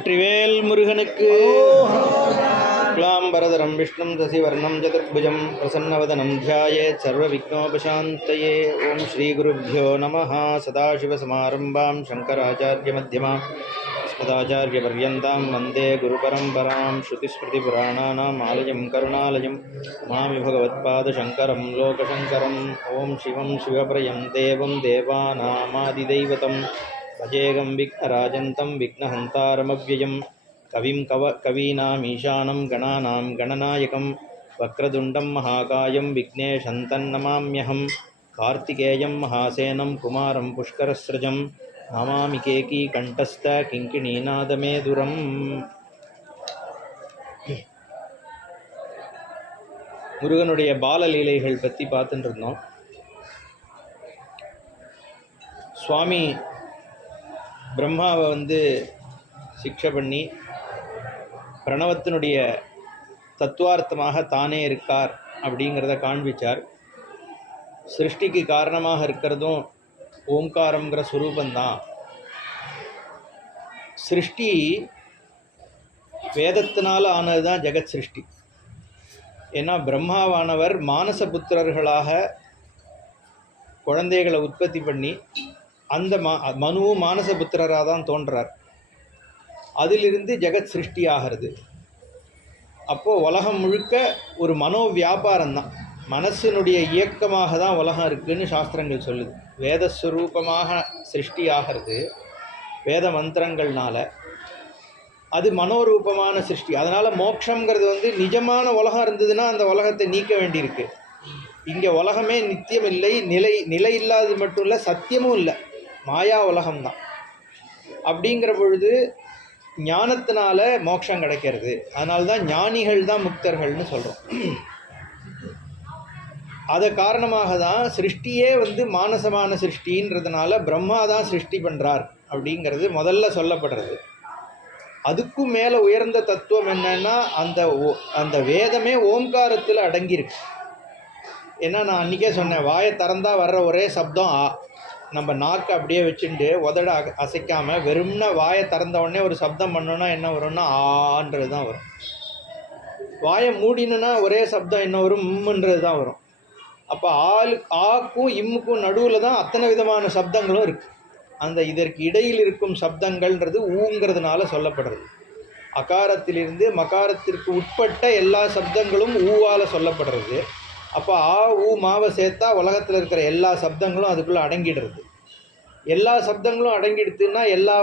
வெற்றிவேல் முருகனுக்கு. க்ளாம்பரதரம் விஷ்ணும் சசிவர்ணம் சதுர்புஜம் பிரசன்னவதனம் த்யாயேத் சர்வ விக்னோபசாந்தயே. ஓம் ஸ்ரீ குருभ्यो நமः. சதாசிவசமாரம்பாம் சங்கராச்சார்ய மத்தியமாம் ஸ்மதாச்சார்ய பர்யந்தாம் வந்தே குருபரம்பராம். ஸ்ருதிஸ்மிருதிபுராணானாம் ஆலயம் கருணாலயம் மாமி பகவத்பாதசங்கரம் லோகசங்கரம். ஓம் சிவம் சிவப்ரயம் தேவம் தேவானாமாதிதைவதம் भजेगं विघ्नराजन्तं विघ्नहन्तारमव्ययं कविं कवीनामीशानं गणानां गणनायकं वक्रतुण्डं महाकायं विघ्नेशं तन्नमाम्यहं. कार्तिकेयं महासेनं कुमारं पुष्करस्रजं नमामि केकीकण्ठस्थ किङ्किणीनादमेधुरम्. முருகனுடைய பாலலீலைகள் பற்றி பார்த்துட்டு இருந்தோம். சுவாமி பிரம்மாவை சிக்ஷை பண்ணி பிரணவத்தினுடைய தத்துவார்த்தமாக தானே இருக்கார் அப்படிங்கிறத காண்பிச்சார். சிருஷ்டிக்கு காரணமாக இருக்கிறதும் ஓம்காரங்கிற ஸ்வரூபந்தான். சிருஷ்டி வேதத்தினால் ஆனது தான் ஜெகத் சிருஷ்டி. ஏன்னா பிரம்மாவானவர் மானசபுத்திரர்களாக குழந்தைகளை உற்பத்தி பண்ணி அந்த மனுவும் மானசபுத்திரராக தான் தோன்றார். அதிலிருந்து ஜெகத் சிருஷ்டி ஆகிறது. அப்போது உலகம் முழுக்க ஒரு மனோ வியாபாரம் தான், மனசினுடைய இயக்கமாக தான் உலகம் இருக்குதுன்னு சாஸ்திரங்கள் சொல்லுது. வேதஸ்வரூபமாக சிருஷ்டி ஆகிறது வேத மந்திரங்கள்னால. அது மனோரூபமான சிருஷ்டி. அதனால் மோட்சங்கிறது நிஜமான உலகம் இருந்ததுன்னா அந்த உலகத்தை நீக்க வேண்டியிருக்கு. இங்கே உலகமே நித்தியம் இல்லை, நிலை இல்லாதது மட்டும் இல்லை, சத்தியமும் இல்லை, மாயா உலகம்தான். அப்படிங்கிற பொழுது ஞானத்தினால மோட்சம் கிடைக்கிறது. அதனால்தான் ஞானிகள் தான் முக்தர்கள்னு சொல்கிறோம். அதை காரணமாக தான் சிருஷ்டியே மானசமான சிருஷ்டின்றதுனால பிரம்மா தான் சிருஷ்டி பண்ணுறார் அப்படிங்கிறது முதல்ல சொல்லப்படுறது. அதுக்கும் மேலே உயர்ந்த தத்துவம் என்னன்னா அந்த வேதமே ஓம்காரத்தில் அடங்கியிருக்கு. ஏன்னா நான் அன்றைக்கே சொன்னேன், வாயை திறந்தா வர்ற ஒரே சப்தம் ஆ. நம்ம நாக்கை அப்படியே வச்சுட்டு உதட அசைக்காமல் வெறும்னா வாயை திறந்த உடனே ஒரு சப்தம் பண்ணோன்னா என்ன வரும்னா ஆன்றது தான் வரும். வாயை மூடினுன்னா ஒரே சப்தம் என்ன வரும், இம்முன்றது தான் வரும். அப்போ ஆக்கும் இம்முக்கும் நடுவில் தான் அத்தனை விதமான சப்தங்களும் இருக்குது. இதற்கு இடையில் இருக்கும் சப்தங்கள்ன்றது ஊங்கிறதுனால சொல்லப்படுறது. அகாரத்திலிருந்து மகாரத்திற்கு உட்பட்ட எல்லா சப்தங்களும் ஊவால் சொல்லப்படுறது. அப்போ ஆ ஊ மாவை சேர்த்தா உலகத்தில் இருக்கிற எல்லா சப்தங்களும் அதுக்குள்ளே அடங்கிடுறது. எல்லா சப்தங்களும் அடங்கிடுதுன்னா எல்லா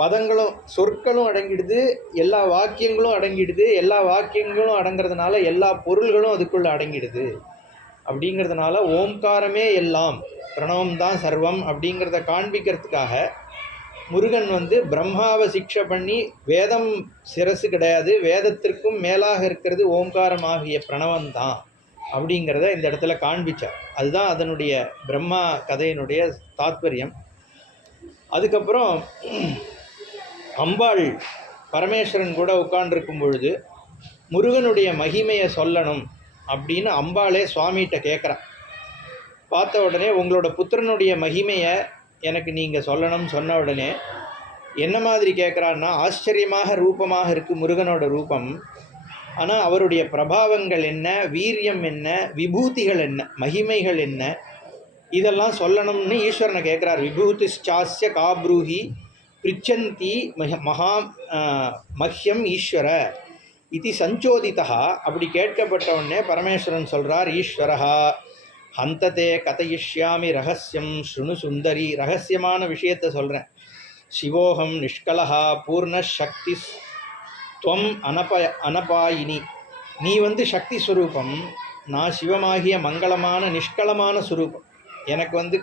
பதங்களும் சொற்களும் அடங்கிடுது, எல்லா வாக்கியங்களும் அடங்கிடுது. எல்லா வாக்கியங்களும் அடங்கிறதுனால எல்லா பொருள்களும் அதுக்குள்ளே அடங்கிடுது. அப்படிங்கிறதுனால ஓம்காரமே எல்லாம், பிரணவம் தான் சர்வம் அப்படிங்கிறத காண்பிக்கிறதுக்காக முருகன் பிரம்மாவை சிக்ஷை பண்ணி, வேதம் சிரசு கிடையாது, வேதத்திற்கும் மேலாக இருக்கிறது ஓம்காரமாகிய பிரணவம் தான் அப்படிங்கிறத இந்த இடத்துல காண்பிச்சார். அதுதான் அதனுடைய பிரம்மா கதையினுடைய தாத்பரியம். அதுக்கப்புறம் அம்பாள் பரமேஸ்வரன் கூட உட்காண்டிருக்கும் பொழுது முருகனுடைய மகிமையை சொல்லணும் அப்படின்னு அம்பாளே சுவாமிகிட்ட கேட்குறா. பார்த்த உடனே உங்களோட புத்திரனுடைய மகிமையை எனக்கு நீங்கள் சொல்லணும்னு சொன்ன உடனே என்ன மாதிரி கேட்குறான்னா, ஆச்சரியமாக ரூபமாக இருக்குது முருகனோட ரூபம். ஆனால் அவருடைய பிரபாவங்கள் என்ன, வீரியம் என்ன, விபூதிகள் என்ன, மகிமைகள் என்ன, இதெல்லாம் சொல்லணும்னு ஈஸ்வரனை கேட்குறார். விபூதிஷ்சாஸ்ய காப்ரூஹி பிரிச்சந்தி மகா மஹ்யம் ஈஸ்வர இது சஞ்சோதிதா. அப்படி கேட்கப்பட்டவுடனே பரமேஸ்வரன் சொல்கிறார், ஈஸ்வரஹா ஹந்ததே கதையிஷ்யாமி ரகசியம் ஸ்ருணு சுந்தரி. ரகசியமான விஷயத்தை சொல்கிறேன். சிவோகம் நிஷ்கலஹா பூர்ணசக்தி துவம் அனபாயினி. நீ சக்தி ஸ்வரூபம், நான் சிவமாகிய மங்களமான நிஷ்கலமான ஸ்வரூபம். எனக்கு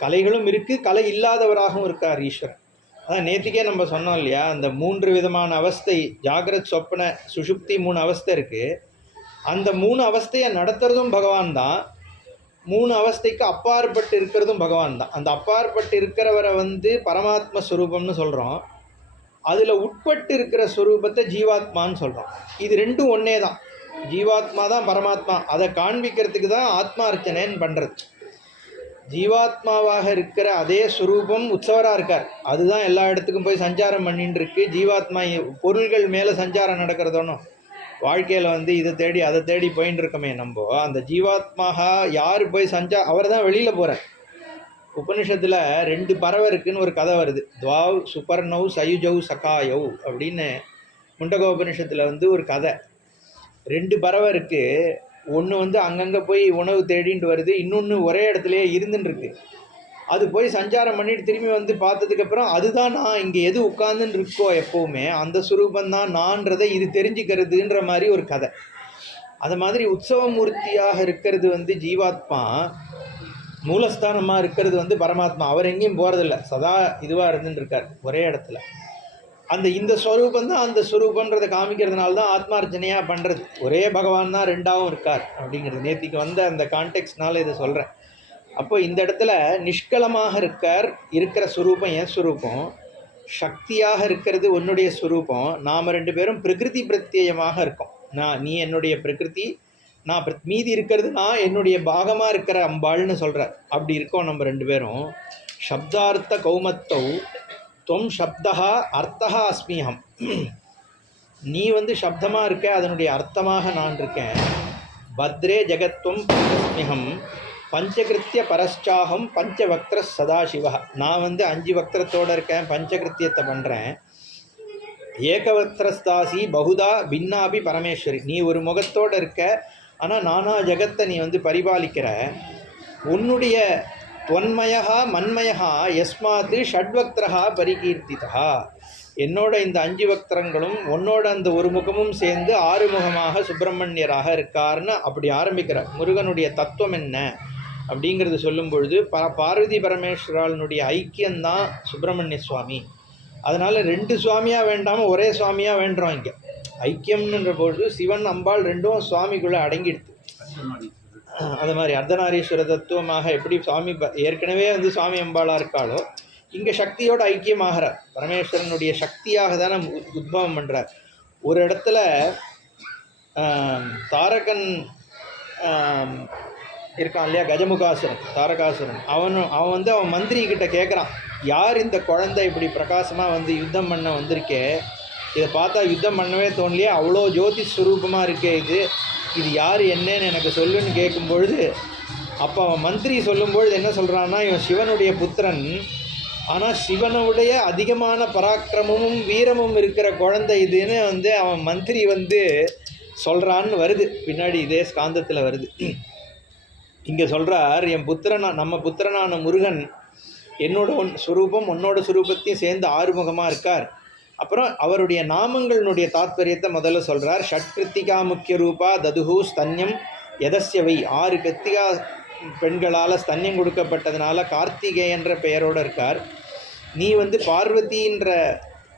கலைகளும் இருக்குது, கலை இல்லாதவராகவும் இருக்கார் ஈஸ்வரன். அதான் நேற்றுக்கே நம்ம சொன்னோம் இல்லையா, அந்த 3 விதமான அவஸ்தை, ஜாகிரத் சொப்பன சுஷுப்தி 3 அவஸ்தை இருக்குது. அந்த 3 அவஸ்தையை நடத்துறதும் பகவான் தான், 3 அவஸ்தைக்கு அப்பாற்பட்டு இருக்கிறதும் பகவான் தான். அந்த அப்பாற்பட்டு இருக்கிறவரை பரமாத்ம ஸ்வரூபம்னு சொல்கிறோம். அதில் உட்பட்டு இருக்கிற ஸ்வரூபத்தை ஜீவாத்மான்னு சொல்கிறோம். இது ரெண்டும் ஒன்றே தான், ஜீவாத்மா தான் பரமாத்மா. அதை காண்பிக்கிறதுக்கு தான் ஆத்மா அர்ச்சனைன்னு பண்ணுறது. ஜீவாத்மாவாக இருக்கிற அதே ஸ்வரூபம் உற்சவராக இருக்கார். அதுதான் எல்லா இடத்துக்கும் போய் சஞ்சாரம் பண்ணிட்டு இருக்கு. ஜீவாத்மா பொருள்கள் மேலே சஞ்சாரம் நடக்கிறதோன்னு வாழ்க்கையில் வந்து இதை தேடி அதை தேடி போயின்னு இருக்கமே நம்ம. அந்த ஜீவாத்மாக யார் போய் அவர் தான் வெளியில் போகிறார். உபனிஷத்தில் 2 பறவை இருக்குன்னு ஒரு கதை வருது. துவாவ் சுபர்ணவ் சயுஜவ் சகாயவ் அப்படின்னு முண்டகோபனிஷத்தில் வந்து ஒரு கதை. 2 பறவை இருக்குது. ஒன்று வந்து அங்கங்கே போய் உணவு தேடிட்டு வருது, இன்னொன்று ஒரே இடத்துலையே இருந்துன்னு இருக்கு. அது போய் சஞ்சாரம் பண்ணிட்டு திரும்பி வந்து பார்த்ததுக்கப்புறம் அதுதான் நான் இங்கே எது உட்கார்ந்துன்னு இருக்கோ எப்போவுமே அந்த சுரூபந்தான் நான்றதை இது தெரிஞ்சுக்கிறதுன்ற மாதிரி ஒரு கதை. அது மாதிரி உற்சவமூர்த்தியாக இருக்கிறது வந்து ஜீவாத்மா, மூலஸ்தானமாக இருக்கிறது வந்து பரமாத்மா. அவர் எங்கேயும் போகிறதில்ல, சதா இதுவாக இருந்துன்னு இருக்கார் ஒரே இடத்துல. இந்த ஸ்வரூபம் தான் அந்த ஸ்வரூபன்றதை காமிக்கிறதுனால தான் ஆத்மார்ஜனையாக பண்ணுறது. ஒரே பகவான் தான் ரெண்டாவும் இருக்கார் அப்படிங்கிறது நேத்திக்கு வந்த அந்த கான்டெக்ட்னால இதை சொல்கிறேன். அப்போ இந்த இடத்துல நிஷ்கலமாக இருக்கிற ஸ்வரூபம் என் ஸ்வரூபம், சக்தியாக இருக்கிறது உன்னுடைய ஸ்வரூபம். நாம் 2 பேரும் பிரகிருதி பிரத்யேகமாக இருக்கோம். நீ என்னுடைய பிரகிருதி, நான் மீதி இருக்கிறது நான் என்னுடைய பாகமாக இருக்கிற அம்பாள்னு சொல்கிறேன். அப்படி இருக்கோம் நம்ம 2 பேரும். சப்தார்த்த கௌமத்தௌ தொம் சப்தா அர்த்தா அஸ்மியம். நீ வந்து சப்தமாக இருக்க, அதனுடைய அர்த்தமாக நான் இருக்கேன். பத்ரே ஜெகத்வம் பஞ்சஸ்மியம் பஞ்சகிருத்திய பரஸ்சாகம் பஞ்சவக்திர சதாசிவா. நான் வந்து 5 வக்திரத்தோடு இருக்கேன், பஞ்சகிருத்தியத்தை பண்ணுறேன். ஏகவக்திரஸ்தாசி பகுதா பின்னாபி பரமேஸ்வரி. நீ ஒரு முகத்தோடு இருக்க, ஆனால் நானா ஜெகத்தை நீ வந்து பரிபாலிக்கிற. உன்னுடைய தொன்மயா மன்மயா யஸ்மாத்து ஷட்வக்திரா பரிகீர்த்திதா. என்னோட இந்த 5 வக்திரங்களும் உன்னோட அந்த ஒரு முகமும் சேர்ந்து 6 முகமாக சுப்பிரமணியராக இருக்காருன்னு அப்படி ஆரம்பிக்கிறார். முருகனுடைய தத்துவம் என்ன அப்படிங்கிறது சொல்லும் பொழுது பார்வதி பரமேஸ்வரனுடைய ஐக்கியம்தான் சுப்பிரமணிய சுவாமி. அதனால் 2 சுவாமியாக வேண்டாமல் ஒரே சுவாமியாக வேண்டுறோம். இங்கே ஐக்கியம்ன்ற பொழுது சிவன் அம்பாள் 2ம் சுவாமிக்குள்ளே அடங்கிடுது. அது மாதிரி அர்த்தநாரீஸ்வர தத்துவமாக எப்படி சுவாமி ஏற்கனவே வந்து சுவாமி அம்பாளாக இருக்காளோ, இங்கே சக்தியோட ஐக்கியமாகிறார். பரமேஸ்வரனுடைய சக்தியாக தானே உத்பவம் பண்ணுறார். ஒரு இடத்துல தாரகன் இருக்கான் இல்லையா, கஜமுகாசுரன், தாரகாசுரன். அவன் வந்து அவன் மந்திரி கிட்ட கேட்குறான், யார் இந்த குழந்தை இப்படி பிரகாசமாக வந்து யுத்தம் பண்ண வந்திருக்கே, இதை பார்த்தா யுத்தம் பண்ணவே தோணலையே, அவ்வளோ ஜோதி ஸ்வரூபமாக இருக்கே, இது யார் என்னன்னு எனக்கு சொல்லுன்னு கேட்கும்பொழுது, அப்போ அவன் மந்திரி சொல்லும்பொழுது என்ன சொல்கிறான்னா, இவன் சிவனுடைய புத்திரன், ஆனால் சிவனுடைய அதிகமான பராக்கிரமமும் வீரமும் இருக்கிற குழந்தை இதுன்னு வந்து அவன் மந்திரி வந்து சொல்கிறான்னு வருது பின்னாடி, இதே ஸ்காந்தத்தில் வருது. இங்கே சொல்கிறார், என் நம்ம புத்திரனான முருகன் என்னோட ஸ்வரூபம் உன்னோட ஸ்வரூபத்தையும் சேர்ந்து 6 முகமாக இருக்கார். அப்புறம் அவருடைய நாமங்களினுடைய தாத்பரியத்தை முதல்ல சொல்கிறார். ஷட்கிருத்திகா முக்கிய ரூபா ததுஹு ஸ்தன்யம் எதஸ்யவை. 6 கிருத்திகா பெண்களால் ஸ்தன்யம் கொடுக்கப்பட்டதுனால கார்த்திகேயன்ற பெயரோடு இருக்கார். நீ வந்து பார்வதின்ற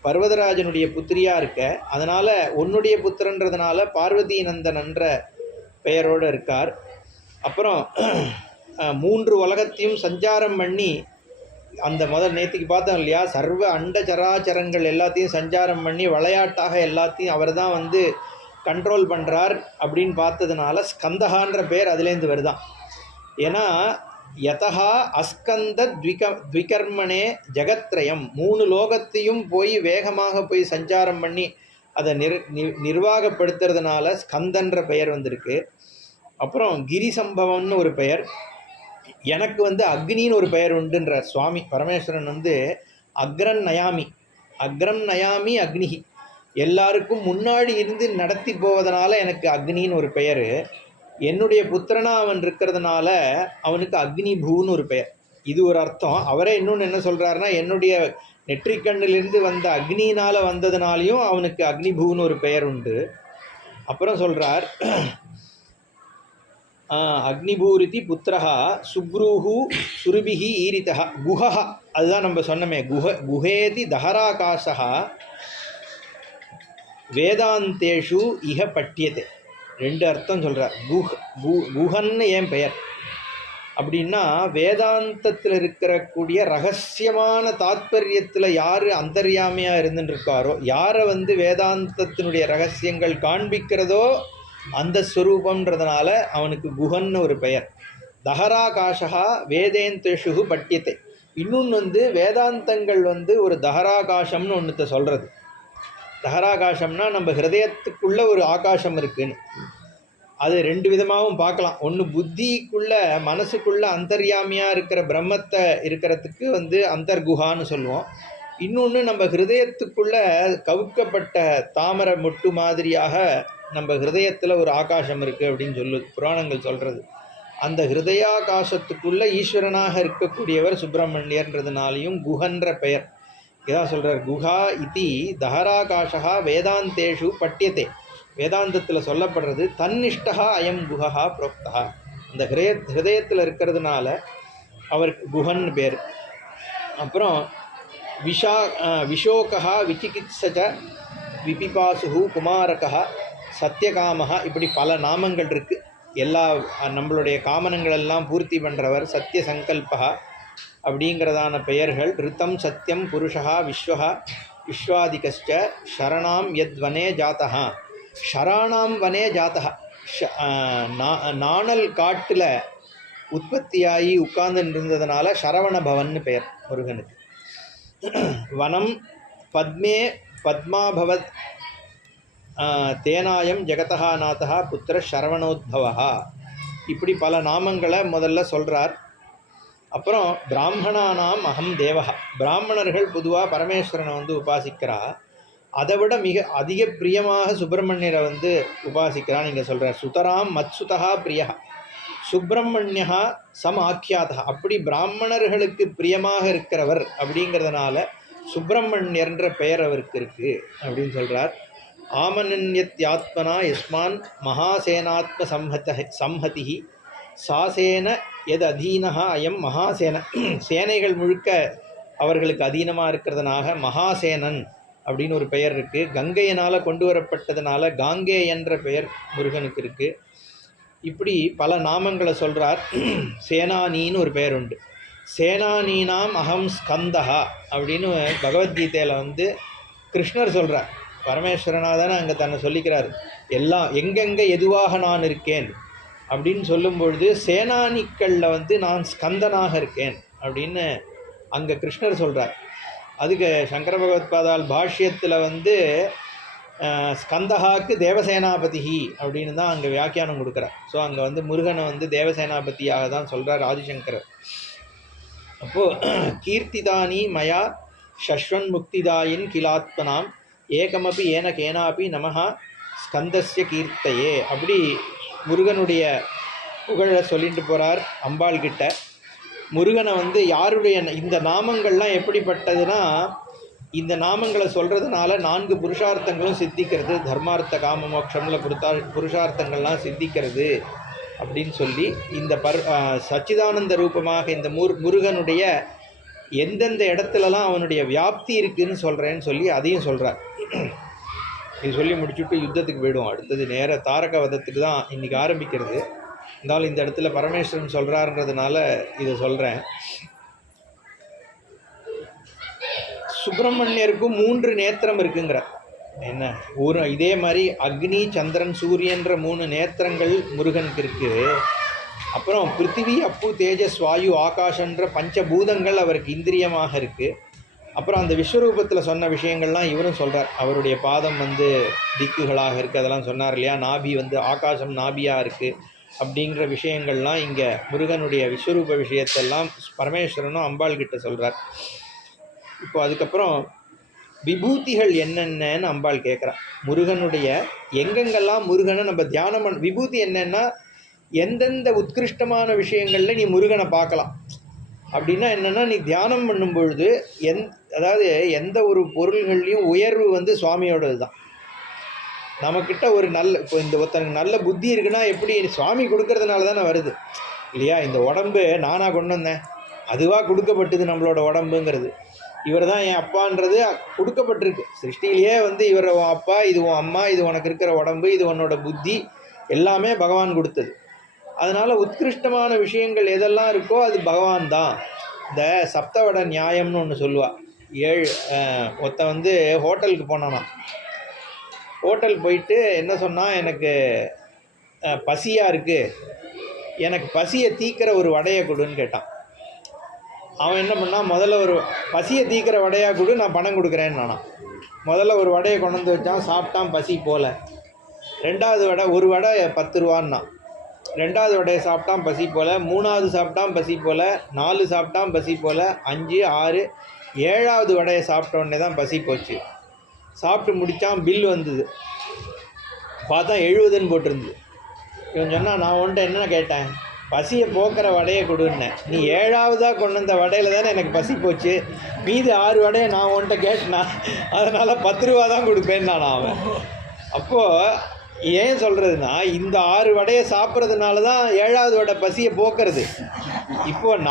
பர்வதராஜனுடைய புத்திரியாக இருக்க, அதனால் உன்னுடைய புத்திரன்றதுனால பார்வதி நந்தனன்ற பெயரோடு இருக்கார். அப்புறம் 3 உலகத்தையும் சஞ்சாரம் பண்ணி, அந்த நேற்றுக்கு பார்த்தோம் இல்லையா, சர்வ அண்ட சராச்சரங்கள் எல்லாத்தையும் சஞ்சாரம் பண்ணி விளையாட்டாக எல்லாத்தையும் அவர் தான் வந்து கண்ட்ரோல் பண்ணுறார் அப்படின்னு பார்த்ததுனால ஸ்கந்தகான்ற பேர் அதுலேருந்து வருதான். ஏன்னா யதா அஸ்கந்த த்விகர்மனே ஜெகத்ரயம், 3 லோகத்தையும் போய் வேகமாக போய் சஞ்சாரம் பண்ணி அதை நிர்வாகப்படுத்துறதுனால ஸ்கந்தன்ற பெயர் வந்திருக்கு. அப்புறம் கிரி சம்பவம்னு ஒரு பெயர். எனக்கு வந்து அக்னின்னு ஒரு பெயர் உண்டுன்ற சுவாமி பரமேஸ்வரன் வந்து அக்ரம் நயாமி அக்னிஹி, எல்லாருக்கும் முன்னாடி இருந்து நடத்தி போவதனால எனக்கு அக்னின்னு ஒரு பெயர். என்னுடைய புத்திரனா அவன் இருக்கிறதுனால அவனுக்கு அக்னி பூன்னு ஒரு பெயர். இது ஒரு அர்த்தம். அவரே இன்னொன்று என்ன சொல்கிறாருன்னா, என்னுடைய நெற்றிக்கண்ணிலிருந்து வந்த அக்னினால் வந்ததுனாலையும் அவனுக்கு அக்னி பூன்னு ஒரு பெயர் உண்டு. அப்புறம் சொல்கிறார், அக்னிபூரிதி புத்திரஹா சுக்ரூஹு சுருபிஹி ஈரிதா குஹா. அதுதான் நம்ம சொன்னமே, குஹேதி தஹராகாசா வேதாந்தேஷு இஹ பட்டியதே. 2 அர்த்தம் சொல்கிறார். குஹன்னு ஏன் பெயர் அப்படின்னா, வேதாந்தத்தில் இருக்கக்கூடிய ரகசியமான தாத்பரியத்தில் யார் அந்தர்யாமியாக இருந்துருக்காரோ, யாரை வந்து வேதாந்தத்தினுடைய ரகசியங்கள் காண்பிக்கிறதோ அந்த ஸ்வரூபன்றதுனால அவனுக்கு குஹன்னு ஒரு பெயர். தஹராகாஷா வேதேந்தேஷு பட்டியத்தை. இன்னொன்று வந்து வேதாந்தங்கள் வந்து ஒரு தஹராகாசம்னு ஒன்றுத்த சொல்கிறது. தஹராகாசம்னா நம்ம ஹிருதயத்துக்குள்ளே ஒரு ஆகாசம் இருக்குன்னு. அது ரெண்டு விதமாகவும் பார்க்கலாம். ஒன்று புத்திக்குள்ளே மனசுக்குள்ளே அந்தர்யாமியாக இருக்கிற பிரம்மத்தை இருக்கிறதுக்கு வந்து அந்தர்குஹான்னு சொல்லுவோம். இன்னொன்று நம்ம ஹிருதயத்துக்குள்ளே கவுக்கப்பட்ட தாமரை மொட்டு மாதிரியாக நம்ம ஹிருதயத்தில் ஒரு ஆகாசம் இருக்குது அப்படின்னு சொல்லுது புராணங்கள் சொல்கிறது. அந்த ஹிருதயாகாசத்துக்குள்ளே ஈஸ்வரனாக இருக்கக்கூடியவர் சுப்பிரமணியர்ன்றதுனாலையும் குஹன்ற பெயர். இதான் சொல்கிறார், குஹா இதி தஹராகாஷா வேதாந்தேஷு பட்டியத்தே. வேதாந்தத்தில் சொல்லப்படுறது தன்னிஷ்டா அயம் குஹா புரோக்தா. அந்த ஹிருதயத்தில் இருக்கிறதுனால அவருக்கு குஹன் பேர். அப்புறம் விஷோகா விசிகித்ச விபிபாசு குமாரகா சத்தியகாமஹா, இப்படி பல நாமங்கள் இருக்குது. எல்லா நம்மளுடைய காமனங்களெல்லாம் பூர்த்தி பண்ணுறவர். சத்திய சங்கல்பா அப்படிங்கிறதான பெயர்கள். ரித்தம் சத்தியம் புருஷா விஸ்வஹா விஸ்வாதிகஸ்ச ஷரணாம் யத் வனே ஜாத்தஹா. ஷராணாம் வனே ஜாத்தஹா, நாணல் காட்டில் உற்பத்தியாகி உட்கார்ந்துட்டு இருந்ததுனால சரவண பவன்னு பெயர் முருகனுக்கு. வனம் பத்மே பத்மாபவத் தேனாயம் ஜெகதா நாதா புத்திர சரவணோத்பவா. இப்படி பல நாமங்களை முதல்ல சொல்கிறார். அப்புறம் பிராமணானாம் அகம் தேவகா. பிராமணர்கள் பொதுவாக பரமேஸ்வரனை வந்து உபாசிக்கிறா. அதை விட மிக அதிக பிரியமாக சுப்பிரமணியரை வந்து உபாசிக்கிறான்னு இங்கே சொல்கிறார். சுதராம் மத்சுதா பிரியா சுப்பிரமணியா சம் ஆக்கியாதா. அப்படி பிராமணர்களுக்கு பிரியமாக இருக்கிறவர் அப்படிங்கிறதுனால சுப்பிரமணியர்ன்ற பெயர் அவருக்கு இருக்குது அப்படின்னு சொல்கிறார். ஆமனன்யத்யாத்மனா யஸ்மான் மகாசேனாத்ம சம்ஹதி சாசேன எது அதீனஹா அயம் மகாசேன. சேனைகள் முழுக்க அவர்களுக்கு அதீனமாக இருக்கிறதுனாக மகாசேனன் அப்படின்னு ஒரு பெயர் இருக்குது. கங்கையினால் கொண்டு வரப்பட்டதுனால காங்கே என்ற பெயர் முருகனுக்கு இருக்குது. இப்படி பல நாமங்களை சொல்கிறார். சேனானின்னு ஒரு பெயர் உண்டு. சேனானீனாம் அகம் ஸ்கந்தஹா அப்படின்னு பகவத்கீதையில் வந்து கிருஷ்ணர் சொல்கிறார். பரமேஸ்வரனாக தானே அங்கே தன்னை சொல்லிக்கிறார். எல்லாம் எங்கெங்கே எதுவாக நான் இருக்கேன் அப்படின்னு சொல்லும்பொழுது சேனானிக்களில் வந்து நான் ஸ்கந்தனாக இருக்கேன் அப்படின்னு அங்கே கிருஷ்ணர் சொல்கிறார். அதுக்கு சங்கர பகவத்பாதால் பாஷ்யத்தில் வந்து ஸ்கந்தஹாக்கு தேவசேனாபதிஹி அப்படின்னு தான் அங்கே வியாக்கியானம் கொடுக்குறார். ஸோ அங்கே வந்து முருகனை வந்து தேவசேனாபதியாக தான் சொல்கிறார் ஆதிசங்கரர். அப்போது கீர்த்திதானி மயா ஷஸ்வன் முக்திதாயின் கிலாத்மனாம் ஏகமபி ஏன கேனாபி நமஹா ஸ்கந்தஸ்ய கீர்த்தையே. அப்படி முருகனுடைய புகழை சொல்லிட்டு போகிறார் அம்பாள் கிட்ட. முருகனை வந்து யாருடைய இந்த நாமங்கள்லாம் எப்படிப்பட்டதுன்னா, இந்த நாமங்களை சொல்கிறதுனால 4 புருஷார்த்தங்களும் சித்திக்கிறது. தர்மார்த்த காம மோட்சம்ல புருஷார்த்தங்கள்லாம் சித்திக்கிறது அப்படின்னு சொல்லி இந்த சச்சிதானந்த ரூபமாக இந்த முருகனுடைய எந்தெந்த இடத்துலலாம் அவனுடைய வியாப்தி இருக்குதுன்னு சொல்கிறேன்னு சொல்லி அதையும் சொல்கிறார். இது சொல்லி முடிச்சுட்டு யுத்தத்துக்கு போயிடுவோம். அடுத்தது நேர தாரக வதத்துக்கு தான் இன்றைக்கி ஆரம்பிக்கிறது. இருந்தாலும் இந்த இடத்துல பரமேஸ்வரன் சொல்கிறாருன்றதுனால இதை சொல்கிறேன். சுப்பிரமணியருக்கும் 3 நேத்திரம் இருக்குங்கிற என்ன ஒரு இதே மாதிரி அக்னி சந்திரன் சூரியன்ற 3 நேத்திரங்கள் முருகனுக்கு இருக்குது. அப்புறம் பிருத்திவி அப்பு தேஜஸ் வாயு ஆகாஷன்ற பஞ்சபூதங்கள் அவருக்கு இந்திரியமாக இருக்குது. அப்புறம் அந்த விஸ்வரூபத்தில் சொன்ன விஷயங்கள்லாம் இவரும் சொல்கிறார். அவருடைய பாதம் வந்து திக்குகளாக இருக்குது, அதெல்லாம் சொன்னார் இல்லையா. நாபி வந்து ஆகாசம் நாபியாக இருக்குது அப்படிங்கிற விஷயங்கள்லாம் இங்கே முருகனுடைய விஸ்வரூப விஷயத்தெல்லாம் பரமேஸ்வரனும் அம்பாள் கிட்ட சொல்கிறார். இப்போ அதுக்கப்புறம் விபூதிகள் என்னென்னு அம்பாள் கேட்குறா. முருகனுடைய எங்கெங்கெல்லாம் முருகனை நம்ம தியானம் விபூதி என்னென்னா எந்தெந்த உத்கிருஷ்டமான விஷயங்களில் நீ முருகனை பார்க்கலாம் அப்படின்னா என்னென்னா, நீ தியானம் பண்ணும் பொழுது அதாவது எந்த ஒரு பொருள்கள்லையும் உயர்வு வந்து சுவாமியோடது தான். நம்மக்கிட்ட ஒரு இப்போ இந்த ஒருத்தனுக்கு நல்ல புத்தி இருக்குன்னா எப்படி சுவாமி கொடுக்கறதுனால தானே வருது இல்லையா. இந்த உடம்பு நானாக கொண்டு வந்தேன், அதுவாக கொடுக்கப்பட்டது நம்மளோட உடம்புங்கிறது. இவர் தான் என் அப்பான்றது கொடுக்கப்பட்டிருக்கு. சிருஷ்டியிலேயே வந்து இவர் உன் அப்பா, இது உன் அம்மா, இது உனக்கு இருக்கிற உடம்பு, இது உன்னோட புத்தி, எல்லாமே பகவான் கொடுத்தது. அதனால் உத்கிருஷ்டமான விஷயங்கள் எதெல்லாம் இருக்கோ அது பகவான் தான். இந்த சப்தவட நியாயம்னு ஒன்று சொல்லுவாள். ஒருத்தன் வந்து ஹோட்டலுக்கு போனானா, ஹோட்டல் போயிட்டு என்ன சொன்னால், எனக்கு பசியாக இருக்குது எனக்கு பசியை தீக்கிற ஒரு வடையை கொடுன்னு கேட்டான். அவன் என்ன பண்ணான், முதல்ல ஒரு பசியை தீக்கிற வடையாக கொடு, நான் பணம் கொடுக்குறேன்னு நானான். முதல்ல ஒரு வடையை கொண்டு வந்து வச்சான், சாப்பிட்டான், பசி போல. ரெண்டாவது வடை, ஒரு வடை 10 ரூபான்னா. ரெண்டாவது வடையை சாப்பிட்டான், பசி போல. மூணாவது சாப்பிட்டான், பசி போல. 4 சாப்பிட்டான், பசி போல. 5, 6, 7வது வடையை சாப்பிட்ட உடனே தான் பசி போச்சு. சாப்பிட்டு முடித்தான், பில் வந்தது. பார்த்தா 70ன்னு போட்டிருந்தது. இவன் சொன்னால், நான் உன்ட்ட என்ன கேட்டேன், பசியை போக்குற வடையை கொடுன்னேன். நீ 7வதாக கொண்டு வந்த வடையில் தானே எனக்கு பசி போச்சு. மீதி 6 வடையை நான் உன்ட்ட கேட்டேனா, அதனால் 10 ரூபா தான் கொடுப்பேன்னு நான் அவன். அப்போது ஏன் சொல்கிறதுனா, இந்த 6 வடையை சாப்பிட்றதுனால தான் 7வது வடை பசியை போக்குறது. இப்போது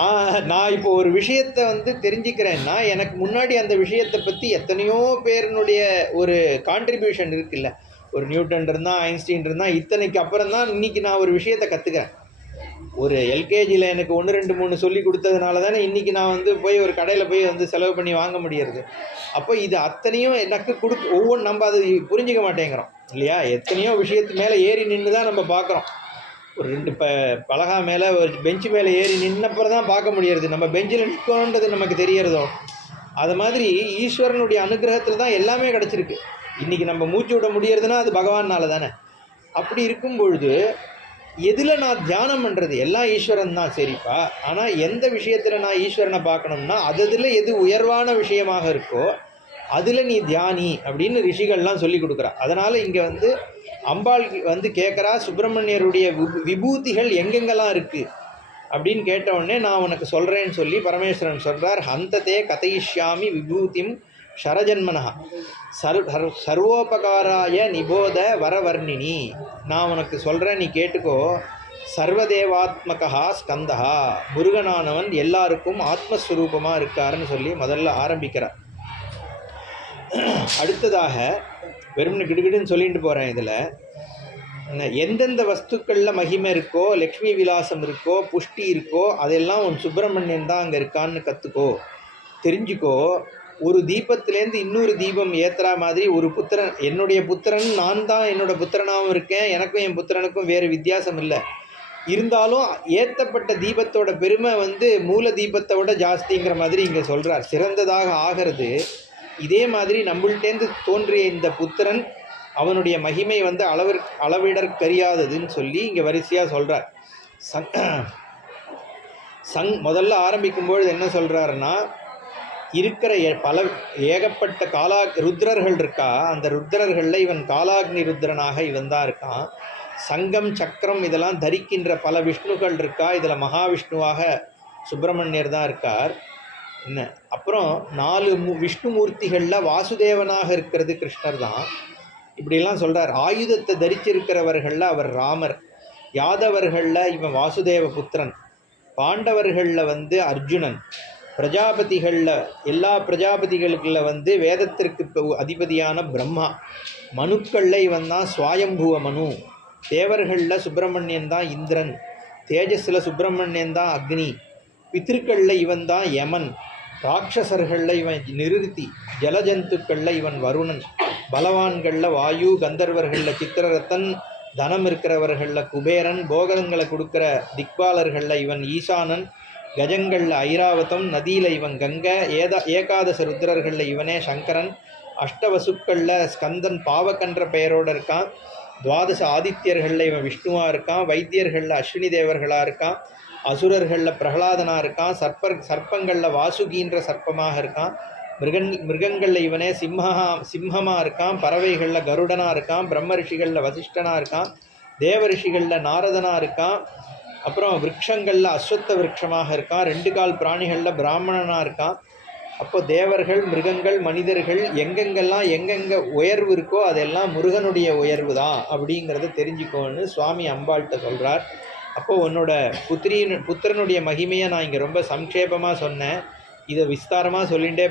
நான் இப்போ ஒரு விஷயத்தை தெரிஞ்சுக்கிறேன்னா, எனக்கு முன்னாடி அந்த விஷயத்தை பற்றி எத்தனையோ பேருனுடைய ஒரு கான்ட்ரிபியூஷன் இருக்குல்ல. ஒரு நியூட்டன் இருந்தால், ஐன்ஸ்டீன் இருந்தால், இத்தனைக்கு அப்புறம் தான் இன்றைக்கி நான் ஒரு விஷயத்தை கற்றுக்கிறேன். ஒரு எல்கேஜியில் எனக்கு 1, 2, 3 சொல்லி கொடுத்ததுனால தானே இன்றைக்கி நான் போய் ஒரு கடையில் போய் செலவு பண்ணி வாங்க முடியறது. அப்போ இது அத்தனையும் எனக்கு ஒவ்வொன்று நம்ம அதை புரிஞ்சிக்க மாட்டேங்கிறோம் இல்லையா. எத்தனையோ விஷயத்து மேலே ஏறி நின்று தான் நம்ம பார்க்குறோம். ஒரு 2 பலகா மேலே, ஒரு பெஞ்சு மேலே ஏறி நின்னப்புறம் தான் பார்க்க முடியறது. நம்ம பெஞ்சில் நிற்கணுன்றது நமக்கு தெரியறதோ. அது மாதிரி ஈஸ்வரனுடைய அனுகிரகத்தில் தான் எல்லாமே கிடச்சிருக்கு. இன்றைக்கி நம்ம மூச்சு விட முடியறதுன்னா அது பகவானால தானே. அப்படி இருக்கும் பொழுது எதில் நான் தியானம் பண்ணுறது, எல்லாம் ஈஸ்வரன் தான் சரிப்பா. ஆனால் எந்த விஷயத்தில் நான் ஈஸ்வரனை பார்க்கணும்னா, அதில் எது உயர்வான விஷயமாக இருக்கோ அதில் நீ தியானி அப்படின்னு ரிஷிகள்லாம் சொல்லி கொடுக்குறா. அதனால் இங்கே அம்பாள் கேட்குறா, சுப்பிரமணியருடைய விபூதிகள் எங்கெங்கெல்லாம் இருக்குது அப்படின்னு கேட்டவுடனே நான் உனக்கு சொல்கிறேன்னு சொல்லி பரமேஸ்வரன் சொல்கிறார். ஹந்ததே கதையிஷ்யாமி விபூதிம் ஷரஜன்மனா சர்வோபகாராய நிபோத வரவர்ணினி. நான் உனக்கு சொல்கிறேன், நீ கேட்டுக்கோ. சர்வதேவாத்மகா ஸ்கந்தா, முருகனானவன் எல்லாருக்கும் ஆத்மஸ்வரூபமாக இருக்காருன்னு சொல்லி முதல்ல ஆரம்பிக்கிறார். அடுத்ததாக வெறும்னு கிடுகிடுன்னு சொல்லிட்டு போகிறேன். இதில் எந்தெந்த வஸ்துக்களில் மகிமை இருக்கோ, லக்ஷ்மி விலாசம் இருக்கோ, புஷ்டி இருக்கோ, அதெல்லாம் உன் சுப்பிரமணியன் தான் அங்கே இருக்கான்னு கற்றுக்கோ, தெரிஞ்சுக்கோ. ஒரு தீபத்திலேருந்து இன்னொரு தீபம் ஏற்றுற மாதிரி ஒரு புத்திரன், என்னுடைய புத்திரன் நான் தான் என்னோடய புத்திரனாகவும் இருக்கேன். எனக்கும் என் புத்திரனுக்கும் வேறு வித்தியாசம் இல்லை. இருந்தாலும் ஏற்றப்பட்ட தீபத்தோட பெருமை மூல தீபத்தை விட ஜாஸ்திங்கிற மாதிரி இங்கே சொல்கிறார். சிறந்ததாக ஆகிறது. இதே மாதிரி நம்மள்டேந்து தோன்றிய இந்த புத்திரன், அவனுடைய மகிமை அளவிடற்கரியாததுன்னு சொல்லி இங்கே வரிசையாக சொல்கிறார். முதல்ல ஆரம்பிக்கும்பொழுது என்ன சொல்கிறாருன்னா, இருக்கிற ஏகப்பட்ட ருத்ரர்கள் இருக்கா. அந்த ருத்ரர்களில் இவன் காலாக்னி ருத்ரனாக இவன் தான் இருக்கான். சங்கம், சக்கரம் இதெல்லாம் தரிக்கின்ற பல விஷ்ணுக்கள் இருக்கா. இதில் மகாவிஷ்ணுவாக சுப்பிரமணியர் தான் இருக்கார். என்ன அப்புறம் 4 விஷ்ணுமூர்த்திகளில் வாசுதேவனாக இருக்கிறது கிருஷ்ணர் தான். இப்படிலாம் சொல்கிறார். ஆயுதத்தை தரிச்சிருக்கிறவர்களில் அவர் ராமர். யாதவர்களில் இவன் வாசுதேவ புத்திரன். பாண்டவர்களில் அர்ஜுனன். பிரஜாபதிகளில் எல்லா பிரஜாபதிகளுக்குள்ள வேதத்திற்கு அதிபதியான பிரம்மா. மனுக்களில் இவன் தான் சுவாயம்புவ மனு. தேவர்களில் சுப்பிரமணியன் தான் இந்திரன். தேஜஸில் சுப்பிரமணியன் தான் அக்னி. பித்திருக்களில் இவன் தான் யமன். ராட்சசர்களில் இவன் நிருதி. ஜலஜந்துக்களில் இவன் வருணன். பலவான்களில் வாயு. கந்தர்வர்களில் சித்திரரத்தன். தனம் இருக்கிறவர்களில் குபேரன். போகங்களை கொடுக்குற திக்பாலர்களில் இவன் ஈசானன். கஜங்களில் ஐராவதம். நதியில் இவன் கங்கை. ஏகாதச ருத்ரர்களில் இவனே சங்கரன். அஷ்டவசுக்களில் ஸ்கந்தன் பாவக்கன்ற பெயரோடு இருக்கான். துவாதச ஆதித்யர்களில் இவன் விஷ்ணுவாக இருக்கான். வைத்தியர்களில் அஸ்வினி தேவர்களாக இருக்கான். அசுரர்களில் பிரகலாதனாக இருக்கான். சர்ப்பங்களில் வாசுகின்ற சர்ப்பமாக இருக்கான். மிருகங்களில் இவனே சிம்மமாக இருக்கான். பறவைகளில் கருடனாக இருக்கான். பிரம்ம ரிஷிகளில் வசிஷ்டனாக இருக்கான். தேவ ரிஷிகளில் நாரதனாக இருக்கான். அப்புறம் விரக்ஷங்களில் அஸ்வத்த விரக்ஷமாக இருக்கான். 2 கால் பிராணிகளில் பிராமணனாக இருக்கான். அப்போ தேவர்கள், மிருகங்கள், மனிதர்கள் எங்கெங்கெல்லாம் எங்கெங்கே உயர்வு இருக்கோ அதெல்லாம் முருகனுடைய உயர்வு தான் அப்படிங்கிறத தெரிஞ்சுக்கோன்னு சுவாமி அம்பாள்கிட்ட சொல்கிறார். அப்போது உன்னோட புத்திரனுடைய மகிமையை நான் இங்கே ரொம்ப சங்கேபமாக சொன்னேன். இதை விஸ்தாரமாக சொல்லிகிட்டே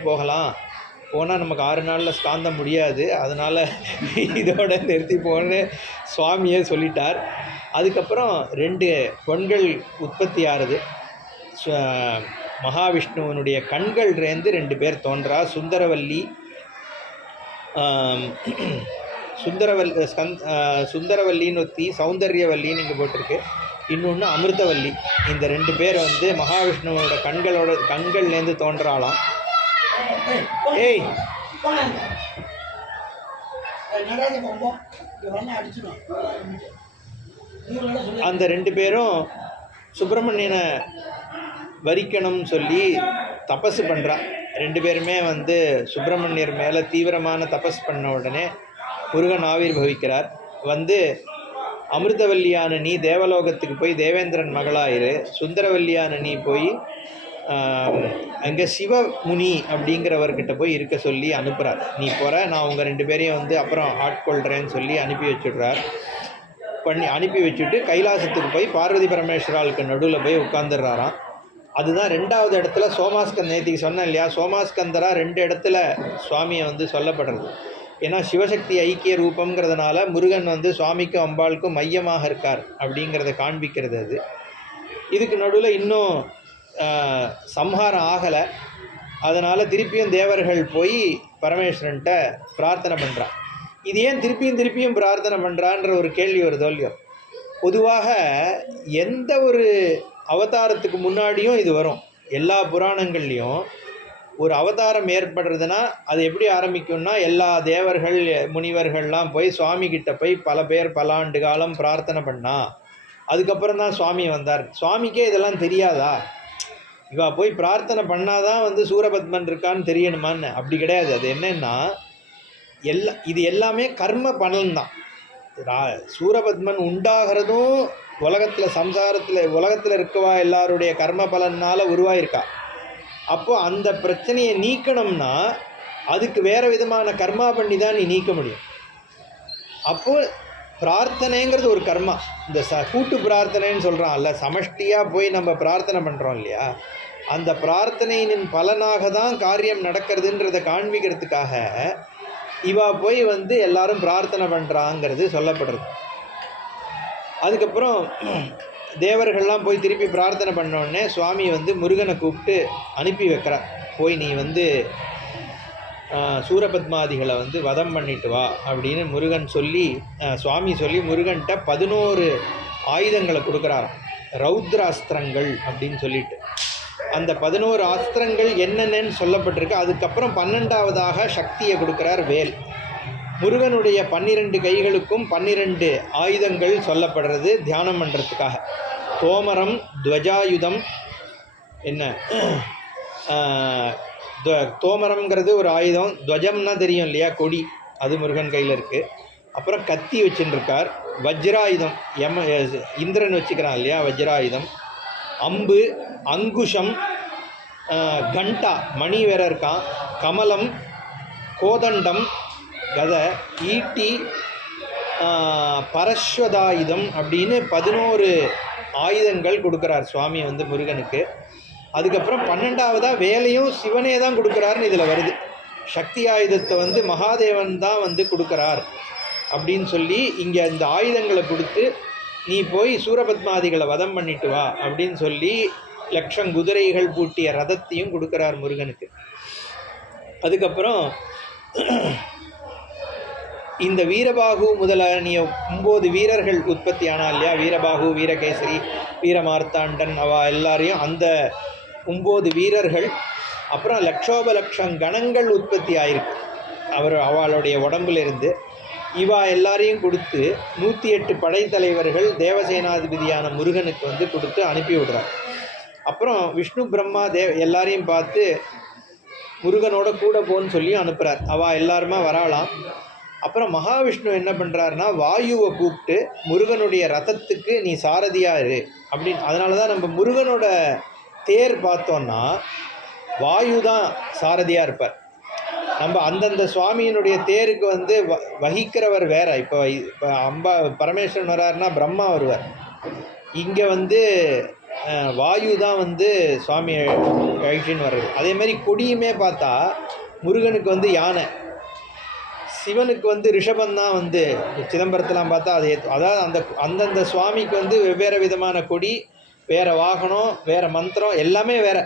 போனால் நமக்கு 6 நாளில் ஸ்காந்த முடியாது. அதனால் இதோட நிறுத்திப்போன்னு சுவாமியே சொல்லிட்டார். அதுக்கப்புறம் 2 பெண்கள் உற்பத்தி ஆறுது. மகாவிஷ்ணுவனுடைய கண்கள்லேருந்து 2 பேர் தோன்றா. சுந்தரவல்லின்னு ஒத்தி, சௌந்தர்யவல்லின்னு இங்கே போட்டிருக்கு. இன்னொன்று அமிர்தவல்லி. இந்த 2 பேர் வந்து மகாவிஷ்ணுவோட கண்கள்லேருந்து தோன்றாலாம். ஏய் அந்த 2 பேரும் சுப்பிரமணியனை வரிக்கணும்னு சொல்லி தபஸ் பண்ணுறா. 2 பேருமே வந்து சுப்பிரமணியர் மேலே தீவிரமான தபஸ் பண்ண உடனே முருகன் ஆவிர்பவிக்கிறார். வந்து அமிர்தவல்லியான நீ தேவலோகத்துக்கு போய் தேவேந்திரன் மகளாயிரு, சுந்தரவல்லியான நீ போய் அங்கே சிவமுனி அப்படிங்கிறவர்கிட்ட போய் இருக்க சொல்லி அனுப்புகிறார். நீ போகிற, நான் உங்கள் 2 பேரையும் வந்து அப்புறம் ஆட்கொள்கிறேன்னு சொல்லி அனுப்பி வச்சுடுறார். அனுப்பி வச்சுட்டு கைலாசத்துக்கு போய் பார்வதி பரமேஸ்வராளுக்கு நடுவில் போய் உட்காந்துடுறாராம். அதுதான் 2வது இடத்துல சோமாஸ்கந்த், நேற்றுக்கு சொன்னேன் இல்லையா, சோமாஸ்கந்தரா 2 இடத்துல சுவாமியை வந்து சொல்லப்படுறது. ஏன்னா சிவசக்தி ஐக்கிய ரூபங்கிறதுனால முருகன் வந்து சுவாமிக்கும் அம்பாளுக்கும் மையமாக இருக்கார் அப்படிங்கிறத காண்பிக்கிறது அது. இதுக்கு நடுவில் இன்னும் சம்ஹாரம் ஆகலை. அதனால் திருப்பியும் தேவர்கள் போய் பரமேஸ்வரன்ட்ட பிரார்த்தனை பண்ணுறான். இது ஏன் திருப்பியும் பிரார்த்தனை பண்ணுறான்ற ஒரு கேள்வி வருதோ இல்லையோ. பொதுவாக எந்த ஒரு அவதாரத்துக்கு முன்னாடியும் இது வரும். எல்லா புராணங்கள்லேயும் ஒரு அவதாரம் ஏற்படுறதுன்னா அது எப்படி ஆரம்பிக்கும்னா, எல்லா தேவர்கள் முனிவர்கள்லாம் போய் சுவாமி கிட்ட போய் பல பேர் பல ஆண்டு காலம் பிரார்த்தனை பண்ணா அதுக்கப்புறம் தான் சுவாமி வந்தார். சுவாமிக்கே இதெல்லாம் தெரியாதா? இவா போய் பிரார்த்தனை பண்ணாதான் வந்து சூரபத்மன் இருக்கான்னு தெரியணுமான்னு? அப்படி கிடையாது. அது என்னன்னா, இது எல்லாமே கர்ம பலன்தான். சூரபத்மன் உண்டாகிறதும் உலகத்தில் இருக்கவா எல்லாருடைய கர்ம பலனால் உருவாயிருக்கா. அப்போ அந்த பிரச்சனையை நீக்கணும்னா அதுக்கு வேறு விதமான கர்மா பண்ணி தான் நீ நீக்க முடியும். அப்போது பிரார்த்தனைங்கிறது ஒரு கர்மா. இந்த கூட்டு பிரார்த்தனைன்னு சொல்கிறான்ல, சமஷ்டியாக போய் நம்ம பிரார்த்தனை பண்ணுறோம் இல்லையா, அந்த பிரார்த்தனையின் பலனாக தான் காரியம் நடக்கிறதுன்றதை காண்பிக்கிறதுக்காக இவா போய் வந்து எல்லாரும் பிரார்த்தனை பண்ணுறாங்கிறது சொல்லப்படுறது. அதுக்கப்புறம் தேவர்கள்லாம் போய் திருப்பி பிரார்த்தனை பண்ணோடனே சுவாமி வந்து முருகனை கூப்பிட்டு அனுப்பி வைக்கிறார். போய் நீ வந்து சூரபத்மாதிகளை வந்து வதம் பண்ணிட்டு வா அப்படின்னு சுவாமி சொல்லி முருகன்கிட்ட 11 ஆயுதங்களை கொடுக்குறாராம். ரௌத்ர அஸ்திரங்கள் அப்படின்னு சொல்லிட்டு அந்த 11 அஸ்திரங்கள் என்னென்னு சொல்லப்பட்டிருக்கு. அதுக்கப்புறம் 12வதாக சக்தியை கொடுக்குறார், வேல். முருகனுடைய 12 கைகளுக்கும் 12 ஆயுதங்கள் சொல்லப்படுறது தியானம் பண்ணுறதுக்காக. தோமரம், துவஜாயுதம், என்ன தோமரம்ங்கிறது ஒரு ஆயுதம், துவஜம்னா தெரியும் இல்லையா, கொடி, அது முருகன் கையில் இருக்குது. அப்புறம் கத்தி வச்சுருக்கார், வஜ்ராயுதம் இந்திரன் வச்சுக்கிறான் இல்லையா, வஜ்ராயுதம், அம்பு, அங்குஷம், கண்டா மணி வேற இருக்கான், கமலம், கோதண்டம், கதை, ஈட்டி, பரஸ்வதாயுதம் அப்படின்னு 11 ஆயுதங்கள் கொடுக்குறார் சுவாமி வந்து முருகனுக்கு. அதுக்கப்புறம் 12வதாக வேலையும் சிவனே தான் கொடுக்குறாருன்னு இதில் வருது. சக்தி ஆயுதத்தை வந்து மகாதேவன் தான் வந்து கொடுக்குறார் அப்படின்னு சொல்லி இங்கே இந்த ஆயுதங்களை கொடுத்து நீ போய் சூரபத்மாதிகளை வதம் பண்ணிட்டு வா அப்படின்னு சொல்லி 1,00,000 குதிரைகள் பூட்டிய ரதத்தையும் கொடுக்குறார் முருகனுக்கு. அதுக்கப்புறம் இந்த வீரபாகு முதலானிய 9 வீரர்கள் உற்பத்தி ஆனா இல்லையா, வீரபாகு, வீரகேசரி, வீரமார்த்தாண்டன், அவ எல்லாரையும் அந்த 9 வீரர்கள், அப்புறம் லட்சோபலட்சம் கணங்கள் உற்பத்தி ஆயிருக்கு அவளுடைய உடம்புலேருந்து. இவா எல்லாரையும் கொடுத்து 108 படைத்தலைவர்கள் தேவசேனாதிபதியான முருகனுக்கு வந்து கொடுத்து அனுப்பி விடுறார். அப்புறம் விஷ்ணு பிரம்மா எல்லாரையும் பார்த்து முருகனோட கூட போன்னு சொல்லி அனுப்புகிறார். அவள் எல்லாருமா வராலாம். அப்புறம் மகாவிஷ்ணு என்ன பண்ணுறாருன்னா வாயுவை கூப்பிட்டு முருகனுடைய ரதத்துக்கு நீ சாரதியாக இரு அப்படின்னு. அதனால தான் நம்ம முருகனோட தேர் பார்த்தோன்னா வாயு தான் சாரதியாக இருப்பார். நம்ம அந்தந்த சுவாமியினுடைய தேருக்கு வந்து வகிக்கிறவர் வேற. இப்போ பரமேஸ்வரன் வர்றாருன்னா பிரம்மா வருவார். இங்கே வந்து வாயு தான் வந்து சுவாமி அழிச்சின்னு வர்றது. அதேமாதிரி கொடியுமே பார்த்தா முருகனுக்கு வந்து யானை, சிவனுக்கு வந்து ரிஷபந்தான் வந்து சிதம்பரத்தெலாம் பார்த்தா அது. அதாவது அந்தந்த சுவாமிக்கு வந்து வெவ்வேறு விதமான கொடி, வேறு வாகனம், வேறு மந்திரம், எல்லாமே வேறு.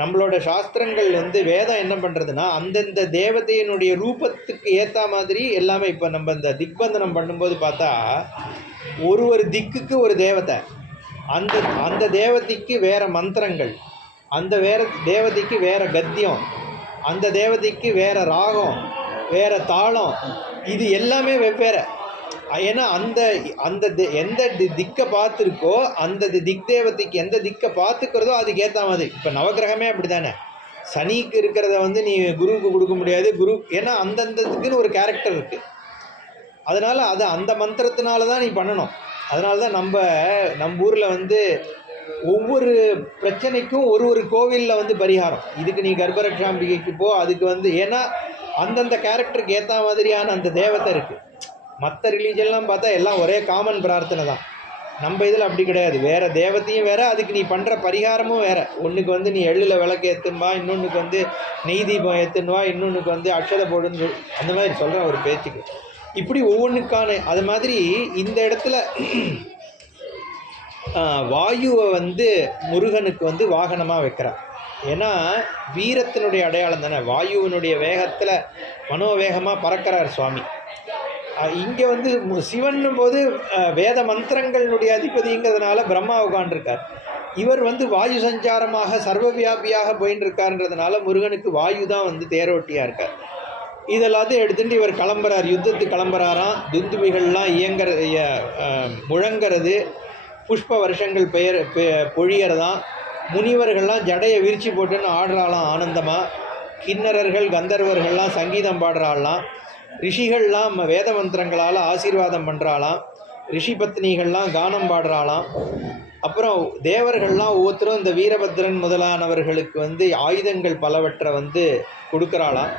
நம்மளோட சாஸ்திரங்கள் வந்து வேதம் என்ன பண்ணுறதுன்னா அந்தந்த தேவதையினுடைய ரூபத்துக்கு ஏற்ற மாதிரி எல்லாமே. இப்போ நம்ம இந்த திக்பந்தனம் பண்ணும்போது பார்த்தா ஒரு திக்குக்கு ஒரு தேவதை, அந்த அந்த தேவதைக்கு வேறு மந்திரங்கள், அந்த தேவதைக்கு வேறு கத்தியம், அந்த தேவதைக்கு வேறு ராகம், வேறு தாளம், இது எல்லாமே வெவ்வேறு. ஏன்னா அந்த அந்த எந்த திக்கை பார்த்துருக்கோ அந்த திக் தேவதைக்கு எந்த திக்கை பார்த்துக்கிறதோ அதுக்கு ஏற்ற மாதிரி. இப்போ நவகிரகமே அப்படி தானே, சனிக்கு இருக்கிறத வந்து நீ குருவுக்கு கொடுக்க முடியாது. குரு ஏன்னா அந்தந்ததுக்குன்னு ஒரு கேரக்டர் இருக்குது. அதனால் அது அந்த மந்திரத்தினால தான் நீ பண்ணணும். அதனால தான் நம்ம ஊரில் வந்து ஒவ்வொரு பிரச்சனைக்கும் ஒரு கோவிலில் வந்து பரிகாரம். இதுக்கு நீ கர்ப்பரக்ஷாம்பிகைக்கு போ, அதுக்கு வந்து ஏன்னா அந்தந்த கேரக்டருக்கு ஏற்ற மாதிரியான அந்த தேவதை இருக்குது. மற்ற ரிலீஜன்லாம் பார்த்தா எல்லாம் ஒரே காமன் பிரார்த்தனை தான். நம்ம இதில் அப்படி கிடையாது. வேறு தேவத்தையும் வேறு, அதுக்கு நீ பண்ணுற பரிகாரமும் வேறு. ஒன்றுக்கு வந்து நீ எள்ளில் விளக்கு ஏற்றுன்பா, இன்னொன்றுக்கு வந்து நெய் தீபம் ஏற்றுன்னுவா, இன்னொன்றுக்கு வந்து அக்ஷதை போடுன்னு அந்த மாதிரி சொல்கிறேன் ஒரு பேச்சுக்கு. இப்படி ஒவ்வொன்றுக்கான அது மாதிரி இந்த இடத்துல வாயுவை வந்து முருகனுக்கு வந்து வாகனமாக வைக்கிறார். ஏன்னா வீரத்தினுடைய அடையாளம் தானே. வாயுவினுடைய வேகத்தில் மனோவேகமாக பறக்கிறார் சுவாமி. இங்கே வந்து சிவன்னும் போது வேத மந்திரங்களுடைய அதிபதிங்கிறதுனால பிரம்மா உட்காண்டிருக்கார். இவர் வந்து வாயு சஞ்சாரமாக சர்வவியாபியாக போயின்னு இருக்காருன்றதுனால முருகனுக்கு வாயு தான் வந்து தேரோட்டியாக இருக்கார். இதெல்லாத்தையும் எடுத்துகிட்டு இவர் கிளம்புறார், யுத்தத்துக்கு கிளம்புறாராம். துந்துபிகள்லாம் முழங்கிறது, புஷ்ப வருஷங்கள் பொழியறதான். முனிவர்கள்லாம் ஜடையை விரிச்சு போட்டுன்னு ஆடுறாளாம் ஆனந்தமாக. கிண்ணறர்கள் கந்தர்வர்கள்லாம் சங்கீதம் பாடுறாளாம். ரிஷிகள்லாம் வேத மந்திரங்களால் ஆசீர்வாதம் பண்ணுறாளாம். ரிஷி பத்னிகள்லாம் கானம் பாடுறாளாம். அப்புறம் தேவர்கள்லாம் ஒவ்வொருத்தரும் இந்த வீரபத்ரன் முதலானவர்களுக்கு வந்து ஆயுதங்கள் பலவற்றை வந்து கொடுக்குறாளாம்.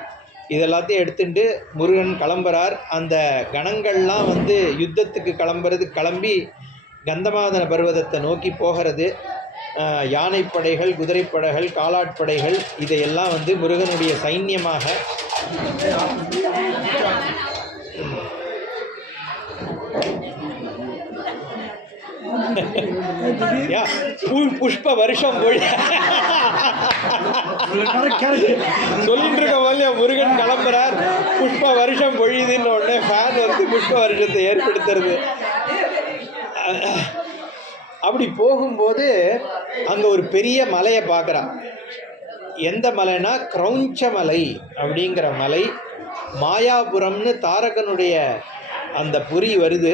இதெல்லாத்தையும் எடுத்துட்டு முருகன் கிளம்புறார். அந்த கணங்கள்லாம் வந்து யுத்தத்துக்கு கிளம்பி கந்தமாதன பர்வதத்தை நோக்கி போகிறது. யானைப்படைகள், குதிரைப்படைகள், காலாட்படைகள் இதையெல்லாம் வந்து முருகனுடைய சைன்யமாக புஷ்ப வருஷம் போய் சொல்லிட்டு இருக்க போது முருகன் கிளம்புறார். புஷ்ப வருஷம் பொழியுதுன்னு உடனே ஃபேன் வந்து புஷ்ப வருஷத்தை ஏற்படுத்துறது. அப்படி போகும்போது அங்கே ஒரு பெரிய மலையை பார்க்குறான். எந்த மலைனா கிரௌஞ்ச மலை அப்படிங்கிற மலை. மாயாபுரம்னு தாரகனுடைய அந்த புரி வருது.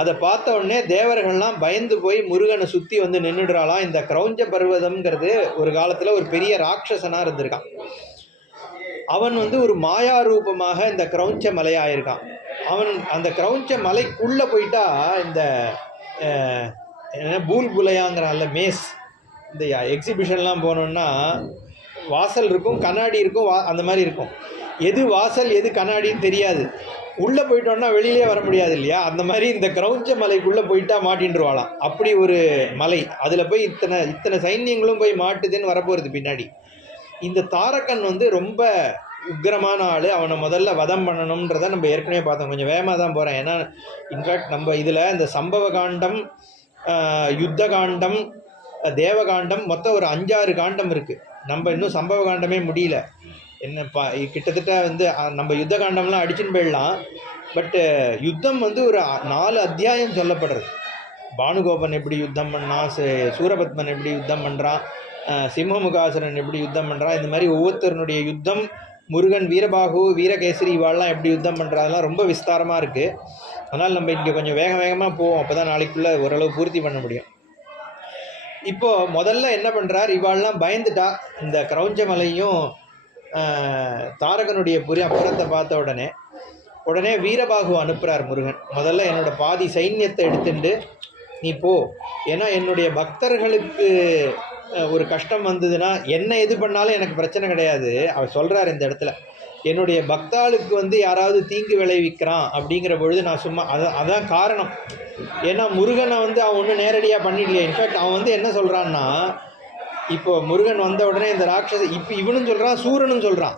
அதை பார்த்த உடனே தேவர்கள்லாம் பயந்து போய் முருகனை சுற்றி வந்து நின்றுடுறாளாம். இந்த கிரௌஞ்ச பர்வதம்ங்கிறது ஒரு காலத்தில் ஒரு பெரிய ராட்சசனாக இருந்திருக்கான். அவன் வந்து ஒரு மாயா ரூபமாக இந்த கிரௌஞ்ச மலையாயிருக்கான். அவன் அந்த கிரௌஞ்ச மலைக்குள்ளே போயிட்டா இந்த பூல்புலையாங்கிறான்ல மேஸ், இந்த எக்ஸிபிஷன்லாம் போனோன்னா வாசல் இருக்கும், கண்ணாடி இருக்கும், அந்த மாதிரி இருக்கும். எது வாசல் எது கண்ணாடின்னு தெரியாது. உள்ளே போயிட்டோன்னா வெளியிலே வர முடியாது இல்லையா? அந்த மாதிரி இந்த கிரௌஞ்ச மலைக்குள்ளே போயிட்டா மாட்டின்றுவாளாம். அப்படி ஒரு மலை. அதில் போய் இத்தனை சைன்யங்களும் போய் மாட்டுதுன்னு வரப்போகிறது பின்னாடி. இந்த தாரகன் வந்து ரொம்ப உக்கிரமான ஆள். அவனை முதல்ல வதம் பண்ணணுன்றதை நம்ம ஏற்கனவே பார்த்தோம். கொஞ்சம் வேகமாக தான் போகிறேன். ஏன்னா இன்ஃபேக்ட் நம்ம இதில் இந்த சம்பவ காண்டம், யுத்த காண்டம், தேவகாண்டம் மொத்தம் ஒரு 5-6 காண்டம் இருக்குது. நம்ம இன்னும் சம்பவ காண்டமே முடியல. என்னப்பா கிட்டத்தட்ட வந்து நம்ம யுத்த காண்டம்லாம் அடிச்சுன்னு போயிடலாம். பட்டு யுத்தம் வந்து ஒரு 4 அத்தியாயம் சொல்லப்படுறது. பானுகோபன் எப்படி யுத்தம் பண்ணான், சூரபத்மன் எப்படி யுத்தம் பண்ணுறான், சிம்மமுகாசுரன் எப்படி யுத்தம் பண்ணுறான், இந்த மாதிரி ஒவ்வொருத்தருடைய யுத்தம், முருகன் வீரபாகு வீரகேசரி இவாள்லாம் எப்படி யுத்தம் பண்ணுறதெல்லாம் ரொம்ப விஸ்தாரமாக இருக்குது. அதனால் நம்ம இங்கே கொஞ்சம் வேகமாக போவோம். அப்போ தான் நாளைக்குள்ளே ஓரளவு பூர்த்தி பண்ண முடியும். இப்போது முதல்ல என்ன பண்ணுறார், இவாள்லாம் பயந்துட்டா. இந்த கிரௌஞ்ச மலையும் தாரகனுடைய அப்புறத்தை பார்த்த உடனே வீரபாகு அனுப்புகிறார் முருகன். முதல்ல என்னோட பாதி சைன்யத்தை எடுத்துட்டு நீ போ. ஏன்னா என்னுடைய பக்தர்களுக்கு ஒரு கஷ்டம் வந்ததுன்னா என்ன எது பண்ணாலும் எனக்கு பிரச்சனை கிடையாது. அவர் சொல்கிறார் இந்த இடத்துல, என்னுடைய பக்தாளுக்கு வந்து யாராவது தீங்கு விளைவிக்கிறான் அப்படிங்கிற பொழுது நான் சும்மா அதான் காரணம். ஏன்னா முருகனை வந்து அவன் ஒன்றும் நேரடியாக பண்ணிடலையே. இன்ஃபேக்ட் அவன் வந்து என்ன சொல்கிறான்னா, இப்போ முருகன் வந்த உடனே இந்த ராட்சச இப்போ இவனும் சொல்கிறான், சூரனும் சொல்கிறான்,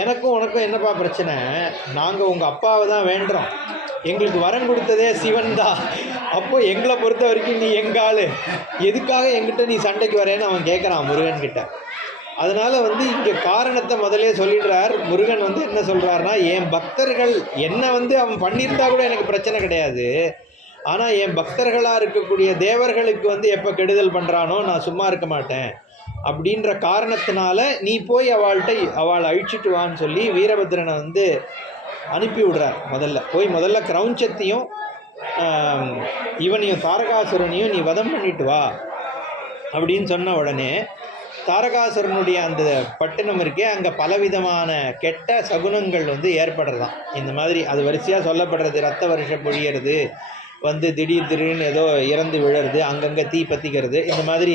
எனக்கும் உனக்கும் என்னப்பா பிரச்சனை, நாங்கள் உங்கள் அப்பாவை தான் வேண்டுறோம், எங்களுக்கு வரம் கொடுத்ததே சிவன் தான், அப்போது எங்களை பொறுத்த வரைக்கும் நீ எங்காள், எதுக்காக எங்கிட்ட நீ சண்டைக்கு வரேன்னு அவன் கேட்குறான் முருகன்கிட்ட. அதனால் வந்து இங்கே காரணத்தை முதலே சொல்லிடுறார் முருகன். வந்து என்ன சொல்கிறாருன்னா, என் பக்தர்கள் என்னை வந்து அவன் பண்ணியிருந்தா கூட எனக்கு பிரச்சனை கிடையாது, ஆனால் என் பக்தர்களாக இருக்கக்கூடிய தேவர்களுக்கு வந்து எப்போ கெடுதல் பண்ணுறானோ நான் சும்மா இருக்க மாட்டேன் அப்படின்ற காரணத்தினால நீ போய் அவளை அழிச்சிட்டு வான்னு சொல்லி வீரபத்ரனை வந்து அனுப்பி விடுறார். முதல்ல கிரௌஞ்சத்தையும் இவனையும் தாரகாசுரனையும் நீ வதம் பண்ணிட்டு வா அப்படின்னு சொன்ன உடனே தாரகாசுரனுடைய அந்த பட்டினம் இருக்கே, அங்கே பலவிதமான கெட்ட சகுனங்கள் வந்து ஏற்படுறதான். இந்த மாதிரி அது வரிசையாக சொல்லப்படுறது, ரத்த வருஷம் பொழியறது, வந்து திடீர்னு ஏதோ இறந்து விழறது, அங்கங்கே தீ பற்றிக்கிறது, இந்த மாதிரி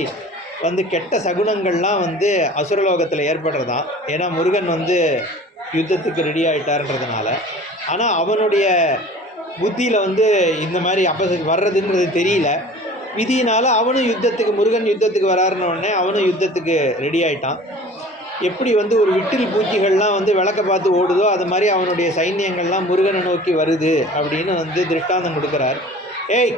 வந்து கெட்ட சகுனங்கள்லாம் வந்து அசுரலோகத்தில் ஏற்படுறதான். ஏன்னா முருகன் வந்து யுத்தத்துக்கு ரெடி ஆகிட்டார்ன்றதுனால. ஆனால் அவனுடைய புத்தியில் வந்து இந்த மாதிரி வர்றதுன்றது தெரியல. விதியினால் அவனும் முருகன் யுத்தத்துக்கு வராருன உடனே அவனும் யுத்தத்துக்கு ரெடி ஆகிட்டான். எப்படி வந்து ஒரு விட்டில் பூச்சிகள்லாம் வந்து விளக்க பார்த்து ஓடுதோ அது மாதிரி அவனுடைய சைன்யங்கள்லாம் முருகனை நோக்கி வருது அப்படின்னு வந்து திருஷ்டாந்தம் கொடுக்குறார். ஏய்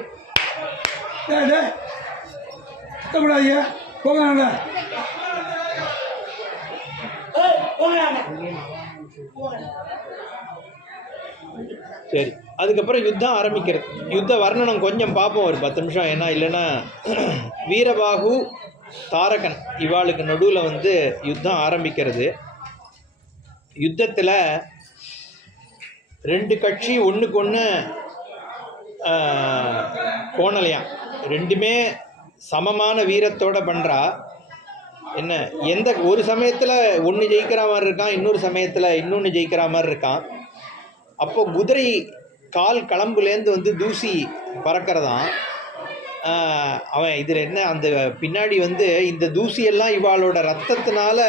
சரி, அதுக்கப்புறம் யுத்தம் ஆரம்பிக்கிறது. யுத்த வர்ணனம் கொஞ்சம் பார்ப்போம் ஒரு 10 நிமிஷம். ஏன்னா இல்லைன்னா வீரபாகு தாரகன் இவாளுக்கு நடுவில் வந்து யுத்தம் ஆரம்பிக்கிறது. யுத்தத்தில் 2 கட்சி ஒன்றுக்கு ஒன்று கோணலையாம். ரெண்டுமே சமமான வீரத்தோடு பண்ணுறா. என்ன ஒரு சமயத்தில் ஒன்று ஜெயிக்கிற மாதிரி இருக்கான், இன்னொரு சமயத்தில் இன்னொன்று ஜெயிக்கிற மாதிரி இருக்கான். அப்போ குதிரை கால் களம்புலேருந்து வந்து தூசி பறக்கிறதான். அவன் இதில் என்ன அந்த பின்னாடி வந்து இந்த தூசியெல்லாம் இவாளோட ரத்தத்தினால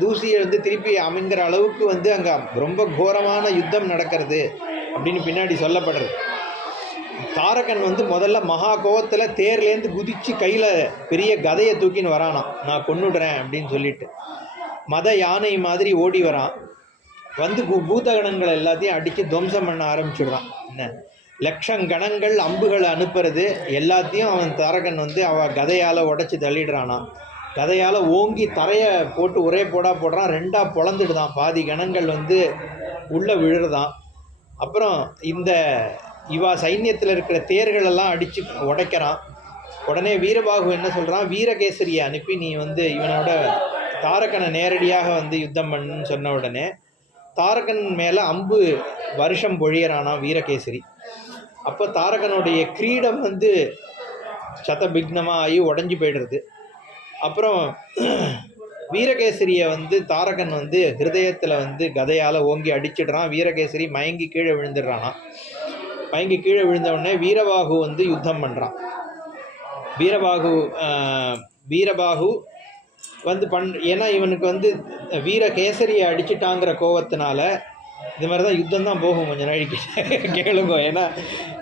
தூசியை வந்து திருப்பி அமைங்கிற அளவுக்கு வந்து அங்கே ரொம்ப கோரமான யுத்தம் நடக்கிறது அப்படின்னு பின்னாடி சொல்லப்படுறது. தாரகன் வந்து முதல்ல மகா கோவத்தில் தேர்லேருந்து குதித்து கையில் பெரிய கதையை தூக்கின்னு வரானான், நான் கொன்னுடுறேன் அப்படின்னு சொல்லிட்டு. மத யானை மாதிரி ஓடி வரான். வந்து பூதகணங்களை எல்லாத்தையும் அடித்து துவம்சம் பண்ண ஆரம்பிச்சுடுறான். என்ன லட்சங்கணங்கள் அம்புகளை அனுப்புறது எல்லாத்தையும் அவன் தாரகன் வந்து அவன் கதையால் உடச்சி தள்ளிடுறானான். கதையால் ஓங்கி தரையை போட்டு ஒரே போடுறான். 2ஆக பொழந்துடுதான். பாதி கணங்கள் வந்து உள்ளே விழுறதான். அப்புறம் இவா சைன்யத்தில் இருக்கிற தேர்களெல்லாம் அடித்து உடைக்கிறான். உடனே வீரபாகு என்ன சொல்கிறான், வீரகேசரியை அனுப்பி நீ வந்து இவனோட தாரகனை நேரடியாக வந்து யுத்தம் பண்ணுன்னு சொன்ன உடனே தாரகன் மேலே அம்பு வருஷம் பொழியறானா வீரகேசரி. அப்போ தாரகனுடைய கிரீடம் வந்து சதபிக்னமாக ஆகி உடஞ்சி போய்டுறது. அப்புறம் வீரகேசரியை வந்து தாரகன் வந்து ஹிருதயத்தில் வந்து கதையால் ஓங்கி அடிச்சிடுறான். வீரகேசரி மயங்கி கீழே விழுந்துடுறானா. மயங்கி கீழே விழுந்தவுடனே வீரபாகு வந்து யுத்தம் பண்ணுறான். வீரபாகு வந்து ஏன்னா இவனுக்கு வந்து வீரகேசரியை அடிச்சிட்டாங்கிற கோவத்தினால இது மாதிரி தான் யுத்தம் தான் போகும். கொஞ்சம் நாளைக்கு கேளுங்க. ஏன்னா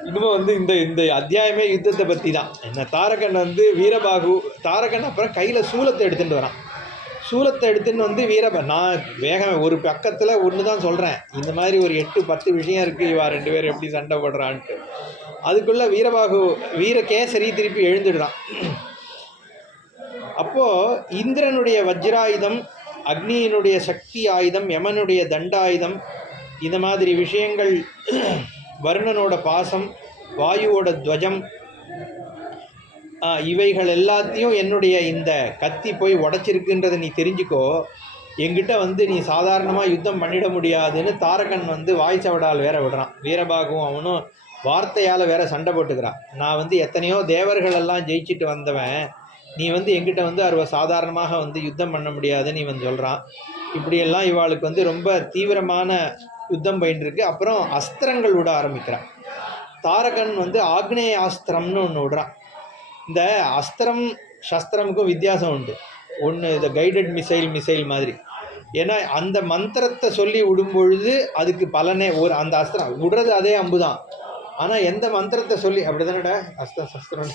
இன்னும் வந்து இந்த அத்தியாயமே யுத்தத்தை பற்றி தான். என்ன தாரகன் வந்து தாரகன் அப்புறம் கையில் சூலத்தை எடுத்துகிட்டு வரான். சூலத்தை எடுத்துன்னு வந்து நான் வேகம் ஒரு பக்கத்தில் ஒன்று தான் சொல்கிறேன். இந்த மாதிரி ஒரு 8-10 விஷயம் இருக்குது. இவா 2 பேர் எப்படி சண்டை போடுறான்ட்டு. அதுக்குள்ளே வீரகேசரி திருப்பி எழுந்துடுறான். அப்போது இந்திரனுடைய வஜ்ராயுதம், அக்னியினுடைய சக்தி ஆயுதம், யமனுடைய தண்டாயுதம், இந்த மாதிரி விஷயங்கள், வருணனோட பாசம், வாயுவோட துவஜம், இவைகள் எல்லாத்தையும் என்னுடைய இந்த கத்தி போய் உடைச்சிருக்குன்றதை நீ தெரிஞ்சுக்கோ. என்கிட்ட வந்து நீ சாதாரணமாக யுத்தம் பண்ணிட முடியாதுன்னு தாரகன் வந்து வாய் சவடால் வேற விடுறான். வீரபாகுவும் அவனும் வார்த்தையால் வேற சண்டை போட்டுக்கிறான். நான் வந்து எத்தனையோ தேவர்களெல்லாம் ஜெயிச்சுட்டு வந்தவன், நீ வந்து என்கிட்ட வந்து சாதாரணமாக வந்து யுத்தம் பண்ண முடியாதுன்னு இவன் சொல்கிறான். இப்படியெல்லாம் இவாளுக்கு வந்து ரொம்ப தீவிரமான யுத்தம் பயின்றிருக்கு. அப்புறம் அஸ்திரங்கள் விட ஆரம்பிக்கிறான். தாரகன் வந்து ஆக்னேய அஸ்திரம்னு ஒன்று விடுறான். இந்த அஸ்திரம் சஸ்திரமுக்கும் வித்தியாசம் உண்டு. ஒன்று இந்த கைடட் மிசைல் மாதிரி. ஏன்னா அந்த மந்திரத்தை சொல்லி விடும்பொழுது அதுக்கு பலனே அந்த அஸ்திரம் விடுறது அதே அம்பு தான். ஆனால் எந்த மந்திரத்தை சொல்லி அப்படி தானடா சஸ்திரம்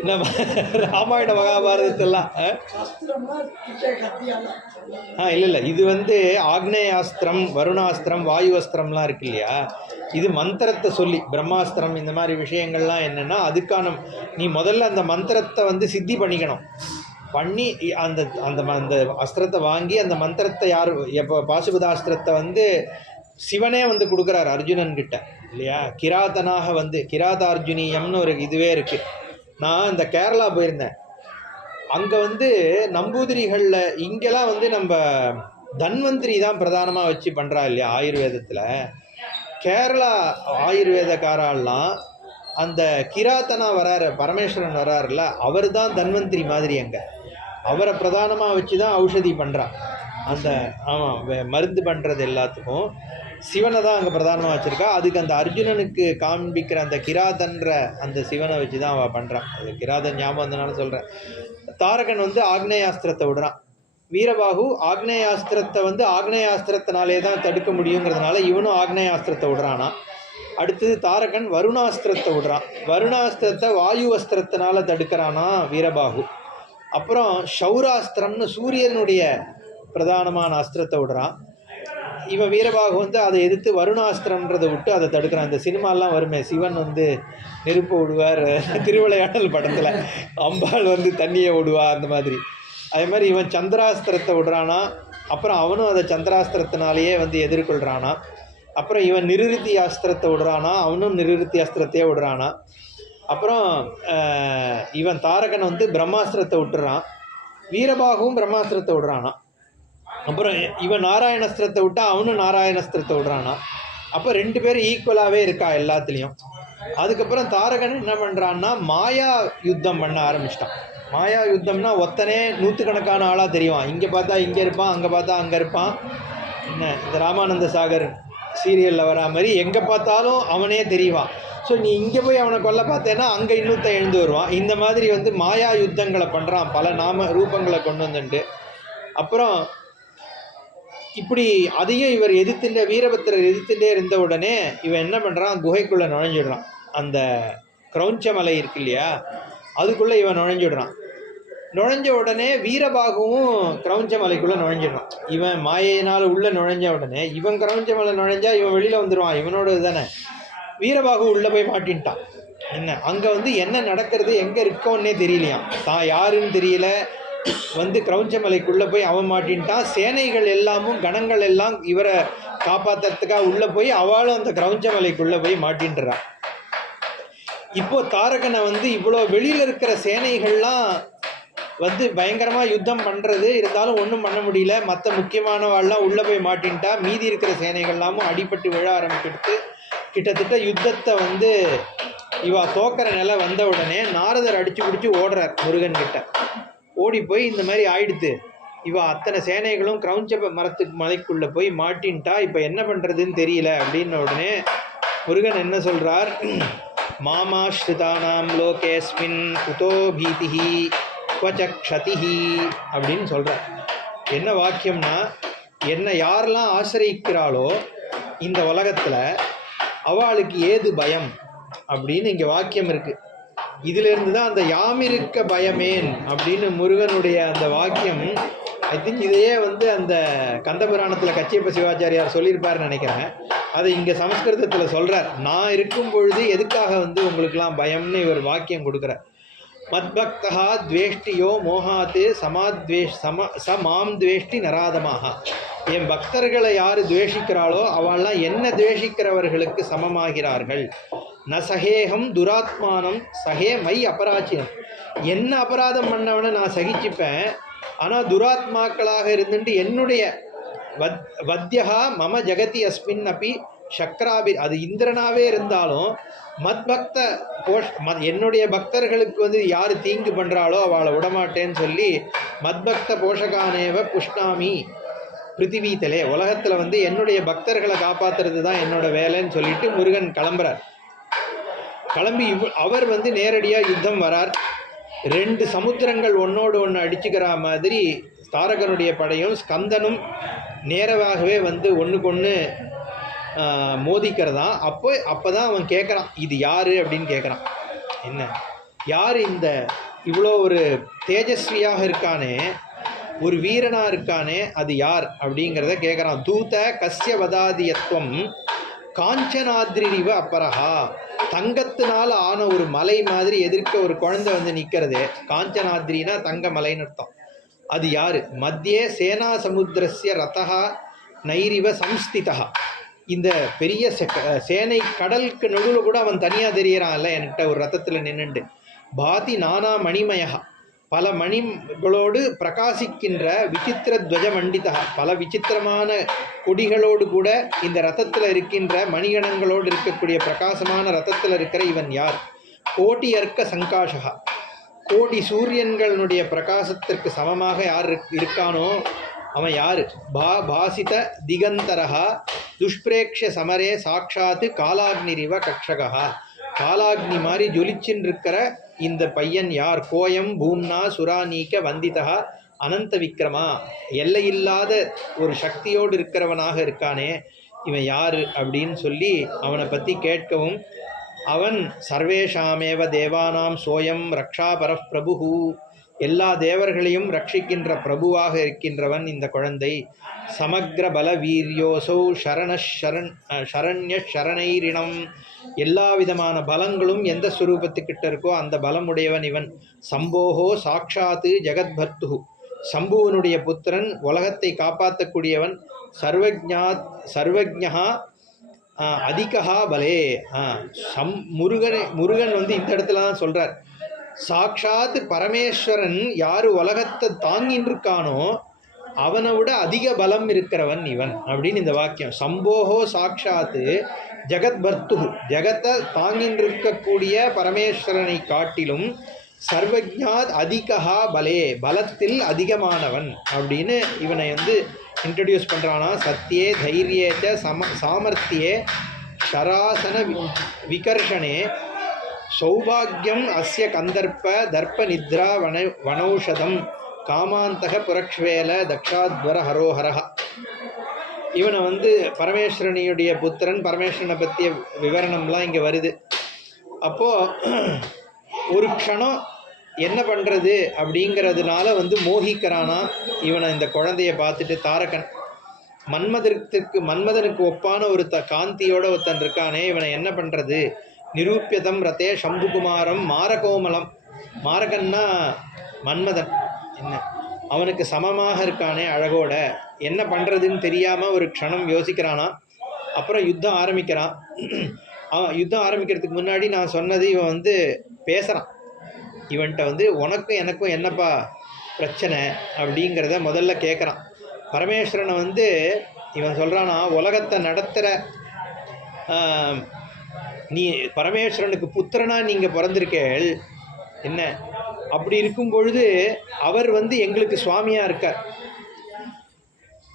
என்ன ராமாயண மகாபாரதத்தெல்லாம் இல்லை இது வந்து ஆக்னேயாஸ்திரம், வருணாஸ்திரம், வாயு அஸ்திரம்லாம் இருக்கு இல்லையா. இது மந்திரத்தை சொல்லி பிரம்மாஸ்திரம் இந்த மாதிரி விஷயங்கள்லாம் என்னென்னா அதுக்கான நீ முதல்ல அந்த மந்திரத்தை வந்து சித்தி பண்ணிக்கணும். பண்ணி அந்த அந்த அந்த அஸ்திரத்தை வாங்கி அந்த மந்திரத்தை எப்போ பாசுபதாஸ்திரத்தை வந்து சிவனே வந்து கொடுக்குறாரு அர்ஜுனன் கிட்ட. இல்லையா? கிராதனாக வந்து கிராதார்ஜுனியம்னு ஒரு இதுவே இருக்குது. நான் இந்த கேரளா போயிருந்தேன். அங்கே வந்து நம்பூதிரிகளில் இங்கெல்லாம் வந்து நம்ம தன்வந்திரி தான் பிரதானமாக வச்சு பண்ணுறா இல்லையா ஆயுர்வேதத்தில். கேரளா ஆயுர்வேதக்காரெல்லாம் அந்த கிராத்தனா வராரு, பரமேஸ்வரன் வராருல்ல, அவர் தான் தன்வந்திரி மாதிரி. அங்கே அவரை பிரதானமாக வச்சு தான் ஔஷதி பண்ணுறான். அந்த ஆமாம், மருந்து பண்ணுறது எல்லாத்துக்கும் சிவனை தான் அங்கே பிரதானமாக வச்சுருக்கா. அதுக்கு அந்த அர்ஜுனனுக்கு காண்பிக்கிற அந்த கிராதன்ற அந்த சிவனை வச்சு தான் அவள் பண்ணுறான். அது கிராதன் ஞாபகம் வந்தனால சொல்கிறேன். தாரகன் வந்து ஆக்னேயாஸ்திரத்தை விடுறான். வீரபாகு ஆக்னேயாஸ்திரத்தை வந்து ஆக்னேயாஸ்திரத்தினாலே தான் தடுக்க முடியுங்கிறதுனால இவனும் ஆக்னேயாஸ்திரத்தை விடுறானா. அடுத்தது தாரகன் வருணாஸ்திரத்தை விடுறான். வருணாஸ்திரத்தை வாயு அஸ்திரத்தினால தடுக்கிறானா வீரபாகு. அப்புறம் சௌராஸ்திரம்னு சூரியனுடைய பிரதானமான அஸ்திரத்தை விடுறான். இவன் வீரபாகு வந்து அதை எதிர்த்து வருணாஸ்திரன்றதை விட்டு அதை தடுக்கிறான். இந்த சினிமாலாம் வருமே, சிவன் வந்து நெருப்பு விடுவார் திருவிளையாடல் படத்தில், அம்பாள் வந்து தண்ணியை விடுவா, அந்த மாதிரி. அதே மாதிரி இவன் சந்திராஸ்திரத்தை விடுறானா. அப்புறம் அவனும் அதை சந்திராஸ்திரத்தினாலேயே வந்து எதிர்கொள்கிறானா. அப்புறம் இவன் நிருத்தி அஸ்திரத்தை விடுறானா, அவனும் நிருத்தி அஸ்திரத்தையே விடுறானா. அப்புறம் இவன் தாரகன் வந்து பிரம்மாஸ்திரத்தை விட்டுறான். வீரபாகுவும் பிரம்மாஸ்திரத்தை விடுறானா. அப்புறம் இவன் நாராயணஸ்திரத்தை விட்டா அவனும் நாராயணஸ்திரத்தை விடுறானா. அப்போ 2 பேரும் ஈக்குவலாகவே இருக்கா எல்லாத்துலேயும். அதுக்கப்புறம் தாரகன் என்ன பண்ணுறான்னா மாயா யுத்தம் பண்ண ஆரம்பிச்சிட்டான். மாயா யுத்தம்னா ஒத்தனே நூற்றுக்கணக்கான ஆளாக தெரியும். இங்கே பார்த்தா இங்கே இருப்பான், அங்கே பார்த்தா அங்கே இருப்பான். என்ன இந்த ராமானந்த சாகர் சீரியலில் வரா மாதிரி எங்கே பார்த்தாலும் அவனே தெரிவான். ஸோ நீ இங்கே போய் அவனை கொல்ல பார்த்தேன்னா அங்கே இன்னொருத்த எழுந்து வருவான். இந்த மாதிரி வந்து மாயா யுத்தங்களை பண்ணுறான், பல நாம ரூபங்களை கொண்டு வந்துட்டு. அப்புறம் இப்படி அதையும் இவர் எதிர்த்துட்டே, வீரபத்திரர் எதிர்த்துட்டே இருந்த உடனே இவன் என்ன பண்ணுறான், குகைக்குள்ளே நுழைஞ்சிடுறான். அந்த கிரௌஞ்ச மலை இருக்கு இல்லையா, அதுக்குள்ளே இவன் நுழைஞ்சிடுறான். நுழைஞ்ச உடனே வீரபாகுவும் கிரௌஞ்ச மலைக்குள்ளே நுழைஞ்சிடுறான். இவன் மாயினால் உள்ளே நுழைஞ்ச உடனே இவன் கிரௌஞ்ச மலை நுழைஞ்சா இவன் வெளியில் வந்துடுவான், இவனோட தானே. வீரபாகு உள்ளே போய் மாட்டின்ட்டான். என்ன அங்கே வந்து என்ன நடக்கிறது, எங்கே இருக்கோன்னே தெரியலையாம், தான் யாருன்னு தெரியல. வந்து கிரௌஞ்ச மலைக்குள்ளே போய் அவன் மாட்டின்ட்டான். சேனைகள் எல்லாமும் கணங்கள் எல்லாம் இவரை காப்பாற்றுறதுக்காக உள்ளே போய் அவளும் அந்த கிரௌஞ்ச மலைக்குள்ளே போய் மாட்டின்றான். இப்போ தாரகனை வந்து இவ்வளோ வெளியில் இருக்கிற சேனைகள்லாம் வந்து பயங்கரமாக யுத்தம் பண்ணுறது, இருந்தாலும் ஒன்றும் பண்ண முடியல. மற்ற முக்கியமானவாள்லாம் உள்ளே போய் மாட்டின்ட்டா. மீதி இருக்கிற சேனைகள்லாமும் அடிபட்டு விழ ஆரம்பிச்சுட்டு கிட்டத்தட்ட யுத்தத்தை வந்து இவா தோக்கிற நிலை வந்த உடனே நாரதர் அடிச்சு பிடிச்சி ஓடுறார் முருகன் கிட்ட. ஓடி போய் இந்த மாதிரி ஆயிடுத்து, இவ அத்தனை சேனைகளும் கிரௌஞ்ச மலைக்குள்ளே போய் மாட்டின்ட்டா, இப்போ என்ன பண்ணுறதுன்னு தெரியல அப்படின்ன உடனே முருகன் என்ன சொல்கிறார், மாமாஸ்ருதானாம் லோகேஸ்மின் குதோ பீதிஹி குவச க்ஷதிஹி அப்படின்னு சொல்கிறார். என்ன வாக்கியம்னா, என்னை யாரெல்லாம் ஆசிரியிக்கிறாளோ இந்த உலகத்தில் அவளுக்கு ஏது பயம் அப்படின்னு இங்கே வாக்கியம் இருக்குது. இதிலிருந்து தான் அந்த யாமிருக்க பயமேன் அப்படின்னு முருகனுடைய அந்த வாக்கியம். ஐ திங்க் இதையே வந்து அந்த கந்தபுராணத்தில் கச்சியப்ப சிவாச்சாரியார் சொல்லியிருப்பார்னு நினைக்கிறேன். அதை இங்கே சமஸ்கிருதத்தில் சொல்கிறார். நான் இருக்கும் பொழுது எதுக்காக வந்து உங்களுக்கெல்லாம் பயம்னு இவர் வாக்கியம் கொடுக்குறார். மத்பக்தா துவேஷ்டியோ மோகாத்து சமாம் துவேஷ்டி நராதமாக. என் பக்தர்களை யார் துவேஷிக்கிறாளோ அவள்லாம் என்ன துவேஷிக்கிறவர்களுக்கு சமமாகிறார்கள். ந சகேகம் துராத்மானம் சகே மை அபராச்சினம். என்ன அபராதம் பண்ணவனை நான் சகிச்சுப்பேன், ஆனால் துராத்மாக்களாக இருந்துட்டு என்னுடைய வத்யகா மம ஜகதி அஸ்மின் அப்பி சக்ராபி, அது இந்திரனாவே இருந்தாலும் மத்பக்த என்னுடைய பக்தர்களுக்கு வந்து யார் தீங்கு பண்ணுறாளோ அவளை விடமாட்டேன்னு சொல்லி மத்பக்த போஷகானேவ புஷ்ணாமி பிருத்திவீத்தலே, உலகத்தில் வந்து என்னுடைய பக்தர்களை காப்பாற்றுறது தான் என்னோட வேலைன்னு சொல்லிட்டு முருகன் கிளம்புறார். கிளம்பி அவர் வந்து நேரடியாக யுத்தம் வரார். 2 சமுத்திரங்கள் ஒன்றோடு ஒன்று அடிச்சுக்கிற மாதிரி தாரகனுடைய படையும் ஸ்கந்தனும் நேரவாகவே வந்து ஒன்றுக்கு ஒன்று மோதிக்கிறதான். அப்போ தான் அவன் கேட்குறான், இது யார் அப்படின்னு கேட்குறான். என்ன யார் இந்த இவ்வளோ ஒரு தேஜஸ்வியாக இருக்கானே, ஒரு வீரனாக இருக்கானே, அது யார் அப்படிங்கிறத கேட்குறான். தூத கஸ்ய வதாதியத்துவம் காஞ்சனாத்ரிரிவ அப்பரஹா. தங்கத்தினால் ஆன ஒரு மலை மாதிரி எதிர்க்க ஒரு குழந்தை வந்து நிற்கிறது. காஞ்சனாத்ரினா தங்க மலைன்னு அர்த்தம். அது யார்? மத்தியே சேனா சமுத்திரஸ்ய ரதா நைரிவ சம்ஸ்திதா. இந்த பெரிய சேனை கடலுக்கு நடுவில் கூட அவன் தனியாக தெரியறான்ல என்கிட்ட ஒரு ரத்தத்தில் நின்றுண்டு. பாதி நானா மணிமயா, பல மணிகளோடு பிரகாசிக்கின்ற விசித்திர துவஜ மண்டிதா, பல விசித்திரமான கொடிகளோடு கூட இந்த ரத்தத்தில் இருக்கின்ற மணிகணங்களோடு இருக்கக்கூடிய பிரகாசமான ரத்தத்தில் இருக்கிற இவன் யார்? கோடி அர்க்க சங்காஷகா, கோடி சூரியன்களுடைய பிரகாசத்திற்கு சமமாக யார் இருக்கானோ அவன் யார்? பாசித திகந்தரஹா துஷ்பிரேக்ஷ சமரே சாட்சாத்து காலாக்னிரிவ கக்ஷகா, காலாக்னி மாதிரி ஜொலிச்சின்னு இருக்கிற இந்த பையன் யார்? கோயம் பூம்னா சுராநீக்க வந்திதா அனந்த விக்ரமா, எல்லையில்லாத ஒரு சக்தியோடு இருக்கிறவனாக இருக்கானே இவன் யார் அப்படின்னு சொல்லி அவனை பற்றி கேட்கவும், அவன் சர்வேஷாமேவ தேவானாம் சோயம் ரக்ஷாபரப் பிரபு, எல்லா தேவர்களையும் ரட்சிக்கின்ற பிரபுவாக இருக்கின்றவன் இந்த குழந்தை. சமக்ர பல வீரியோசௌ சரண்ய சரணைரிணம், எல்லா விதமான பலங்களும் எந்த ஸ்வரூபத்துக்கிட்ட இருக்கோ அந்த பலமுடையவன் இவன். சம்போஹோ சாட்சாத்து ஜெகத்பர்த்து, சம்புவனுடைய புத்திரன், உலகத்தை காப்பாற்றக்கூடியவன். சர்வஜா அதிகா பலே. முருகன் வந்து இந்த இடத்துல தான் சொல்கிறார், சாட்சாத் பரமேஸ்வரன் யார் உலகத்தை தாங்கின்னு இருக்கானோ அவனை விட அதிக பலம் இருக்கிறவன் இவன் அப்படின்னு இந்த வாக்கியம். சம்போஹோ சாட்சாத்து ஜெகத்பர்த்து, ஜெகத்தை தாங்கின்னு இருக்கக்கூடிய பரமேஸ்வரனை காட்டிலும் சர்வஜாத் அதிகா பலே, பலத்தில் அதிகமானவன் அப்படின்னு இவனை வந்து இன்ட்ரடியூஸ் பண்ணுறானா. சத்தியே தைரியேச்ச சாமர்த்தியே ஷராசன விகர்ஷனே சௌபாகியம் அஸ்ய கந்தர்ப்ப தர்ப்ப நித்ரா வனௌஷதம் காமாந்தக புரக்ஷ்வேல தக்ஷாத்வர ஹரோஹரஹ. இவனை வந்து பரமேஸ்வரனியுடைய புத்திரன், பரமேஸ்வரனை பற்றிய விவரணம்லாம் இங்கே வருது. அப்போது ஒரு க்ஷணம் என்ன பண்ணுறது அப்படிங்கிறதுனால வந்து மோகிக்கிறானா இவனை. இந்த குழந்தைய பார்த்துட்டு தாரகன் மன்மதனுக்கு ஒப்பான ஒரு காந்தியோட ஒருத்தன் இருக்கானே, இவனை என்ன பண்ணுறது? நிரூபியதம் ரதே சம்புகுமாரம் மாரகோமலம், மாரகன்னா மன்மதன், என்ன அவனுக்கு சமமாக இருக்கானே அழகோட, என்ன பண்ணுறதுன்னு தெரியாமல் ஒரு க்ஷணம் யோசிக்கிறானா. அப்புறம் யுத்தம் ஆரம்பிக்கிறான். யுத்தம் ஆரம்பிக்கிறதுக்கு முன்னாடி நான் சொன்னது இவன் வந்து பேசுகிறான். இவன்கிட்ட வந்து உனக்கும் எனக்கும் என்னப்பா பிரச்சனை அப்படிங்கிறத முதல்ல கேட்குறான். பரமேஸ்வரனை வந்து இவன் சொல்கிறானா, உலகத்தை நடத்துகிற நீ பரமேஸ்வரனுக்கு புத்திரனா நீங்கள் பிறந்திருக்கேள், என்ன அப்படி இருக்கும் பொழுது அவர் வந்து எங்களுக்கு சுவாமியாக இருக்கார்.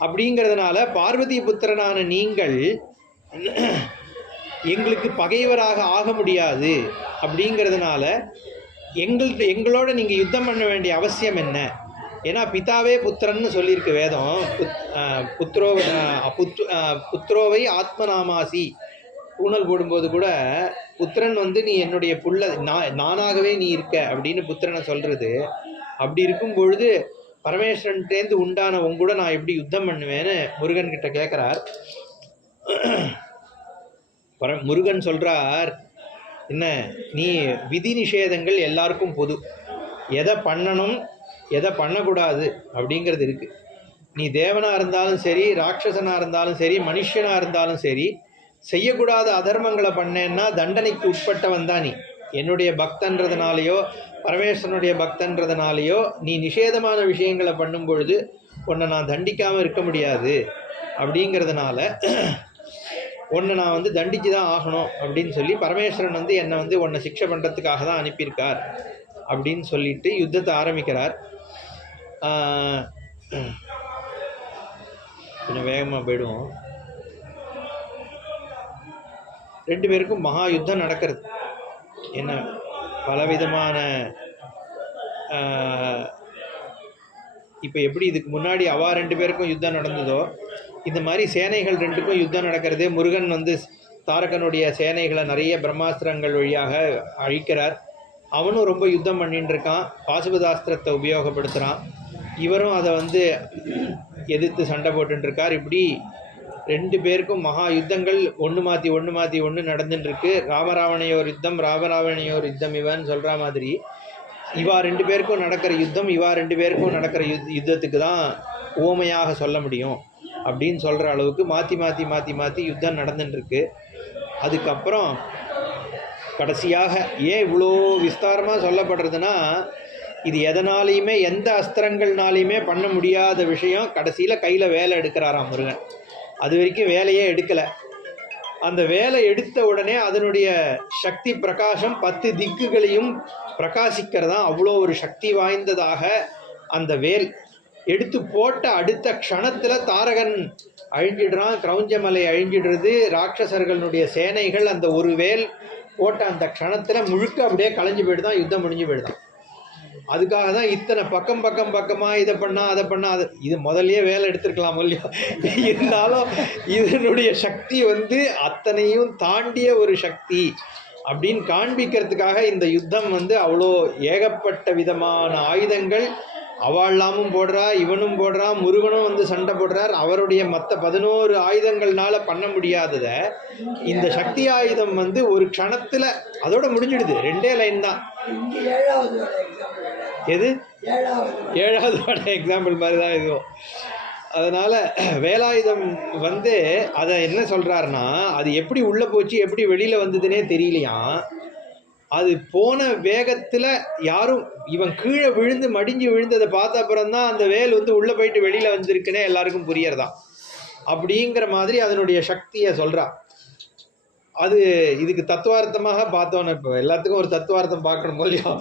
அப்படிங்கிறதுனால பார்வதி புத்திரனான நீங்கள் எங்களுக்கு பகைவராக ஆக முடியாது. அப்படிங்கிறதுனால எங்களோட நீங்கள் யுத்தம் பண்ண வேண்டிய அவசியம் என்ன? ஏன்னா பிதாவே புத்திரன்னு சொல்லியிருக்கு வேதம். புத்ரோவை ஆத்மநாமாசி, ஊனல் போடும்போது கூட புத்திரன் வந்து நீ என்னுடைய புள்ள, நானாகவே நீ இருக்க அப்படின்னு புத்திரனை சொல்கிறது. அப்படி இருக்கும் பொழுது பரமேஸ்வரன்டேந்து உண்டான உங்கூட நான் எப்படி யுத்தம் பண்ணுவேன்னு முருகன் கிட்ட கேட்குறார். முருகன் சொல்கிறார், என்ன நீ விதி நிஷேதங்கள் எல்லாருக்கும் பொது, எதை பண்ணணும் எதை பண்ணக்கூடாது அப்படிங்கிறது இருக்குது. நீ தேவனாக இருந்தாலும் சரி, ராட்சசனாக இருந்தாலும் சரி, மனுஷனாக இருந்தாலும் சரி, செய்யக்கூடாத அதர்மங்களை பண்ணேன்னா தண்டனைக்கு உட்பட்டவன் தான் நீ. என்னுடைய பக்தன்றதுனாலேயோ பரமேஸ்வரனுடைய பக்தன்றதுனாலேயோ நீ நிஷேதமான விஷயங்களை பண்ணும் பொழுது உன்னை நான் தண்டிக்காமல் இருக்க முடியாது. அப்படிங்கிறதுனால உன்னை நான் வந்து தண்டித்து தான் ஆகணும் அப்படின்னு சொல்லி பரமேஸ்வரன் வந்து என்னை வந்து உன்னை சிக்ஷை பண்ணுறதுக்காக தான் அனுப்பியிருக்கார் அப்படின்னு சொல்லிட்டு யுத்தத்தை ஆரம்பிக்கிறார். கொஞ்சம் வேகமாக போயிடுவோம். ரெண்டு பேருக்கும் மகா யுத்தம் நடக்கிறது. என்ன பலவிதமான இப்போ எப்படி இதுக்கு முன்னாடி அவா ரெண்டு பேருக்கும் யுத்தம் நடந்ததோ இந்த மாதிரி சேனைகள் ரெண்டுக்கும் யுத்தம் நடக்கிறது. முருகன் வந்து தாரகனுடைய சேனைகளை நிறைய பிரம்மாஸ்திரங்கள் வழியாக அழிக்கிறார். அவனும் ரொம்ப யுத்தம் பண்ணிட்டு இருக்கான், பாசுபதாஸ்திரத்தை உபயோகப்படுத்துகிறான். இவரும் அதை வந்து எதிர்த்து சண்டை போட்டுருக்கார். இப்படி ரெண்டு பேருக்கும் மகா யுத்தங்கள் ஒன்று மாற்றி ஒன்று நடந்துட்டுருக்கு. ராமராவணையோர் யுத்தம், ராமராவணையோர் யுத்தம் இவன் சொல்கிற மாதிரி இவா ரெண்டு பேருக்கும் நடக்கிற யுத்தம், இவா ரெண்டு பேருக்கும் நடக்கிற யுத்தத்துக்கு தான் ஓமையாக சொல்ல முடியும். அப்படின்னு சொல்கிற அளவுக்கு மாற்றி மாற்றி மாற்றி மாற்றி யுத்தம் நடந்துட்டுருக்கு. அதுக்கப்புறம் கடைசியாக ஏன் இவ்வளோ விஸ்தாரமாக சொல்லப்படுறதுன்னா, இது எதனாலையுமே எந்த அஸ்திரங்கள்னாலையுமே பண்ண முடியாத விஷயம். கடைசியில் கையில் வேலை எடுக்கிறாராம் முருகன். அது வரைக்கும் வேலையே எடுக்கலை. அந்த வேலை எடுத்த உடனே அதனுடைய சக்தி பிரகாசம் 10 திக்குகளையும் பிரகாசிக்கிறதா. அவ்வளோ ஒரு சக்தி வாய்ந்ததாக அந்த வேல் எடுத்து போட்ட அடுத்த க்ஷணத்தில் தாரகன் அழிஞ்சிடுறான். கிரௌஞ்சமலை அழிஞ்சிடுறது. ராட்சசர்களுடைய சேனைகள் அந்த ஒரு வேல் போட்ட அந்த க்ஷணத்தில் முழுக்க அப்படியே களைஞ்சு போயிடுதான். யுத்தம் முடிஞ்சு போயிடுதான். அதுக்காக தான் இத்தனை பக்கமாக இதை பண்ணா அதை பண்ணா அது இது முதல்லயே வேலை எடுத்துருக்கலாம் இல்லையா. இருந்தாலும் இதனுடைய சக்தி அத்தனையும் தாண்டிய ஒரு சக்தி அப்படின்னு காண்பிக்கிறதுக்காக இந்த யுத்தம் அவ்வளோ ஏகப்பட்ட விதமான ஆயுதங்கள் அவளாமும் போடுறா, இவனும் போடுறான், முருகனும் சண்டை போடுறார். அவருடைய மற்ற 11 ஆயுதங்கள்னால பண்ண முடியாததை இந்த சக்தி ஆயுதம் ஒரு க்ஷணத்தில் அதோட முடிஞ்சிடுது. 2 லைன் தான். எது 7வது வட எக்ஸாம்பிள் மாதிரி தான் இதுவும். அதனால் வேலாயுதம் அதை என்ன சொல்கிறாருன்னா, அது எப்படி உள்ளே போச்சு எப்படி வெளியில் வந்ததுன்னே தெரியலையாம். அது போன வேகத்தில் யாரும் இவன் கீழே விழுந்து மடிஞ்சு விழுந்ததை பார்த்த அப்புறம்தான் அந்த வேல் உள்ளே போயிட்டு வெளியில் வந்திருக்குன்னே எல்லாருக்கும் புரியறதான். அப்படிங்கிற மாதிரி அதனுடைய சக்தியை சொல்கிறா. அது இதுக்கு தத்துவார்த்தமாக பார்த்தோன்னு இப்போ எல்லாத்துக்கும் ஒரு தத்துவார்த்தம் பார்க்கணும் இல்லையா.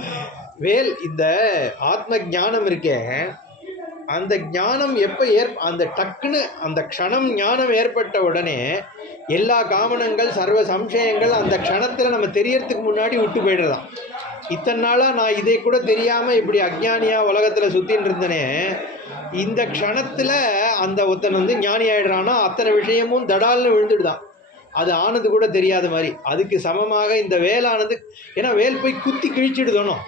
வேல் இந்த ஆத்ம ஞானம் இருக்கே, அந்த ஞானம் எப்போ அந்த டக்குன்னு அந்த க்ஷணம் ஞானம் ஏற்பட்ட உடனே எல்லா காமனங்கள் சர்வ சம்சயங்கள் அந்த க்ஷணத்தில் நம்ம தெரியறதுக்கு முன்னாடி விட்டு போய்டுறதான். இத்தனை நாளாக நான் இதை கூட தெரியாமல் இப்படி அஜ்ஞானியாக உலகத்தில் சுற்றின்னு இருந்தேனே, இந்த க்ஷணத்தில் அந்த ஒருத்தன் ஞானி ஆகிடுறான்னா அத்தனை விஷயமும் தடால்னு விழுந்துடுதான். அது ஆனது கூட தெரியாத மாதிரி. அதுக்கு சமமாக இந்த வேலானது, ஏன்னா வேல் போய் குத்தி கிழிச்சிடுதோணும்.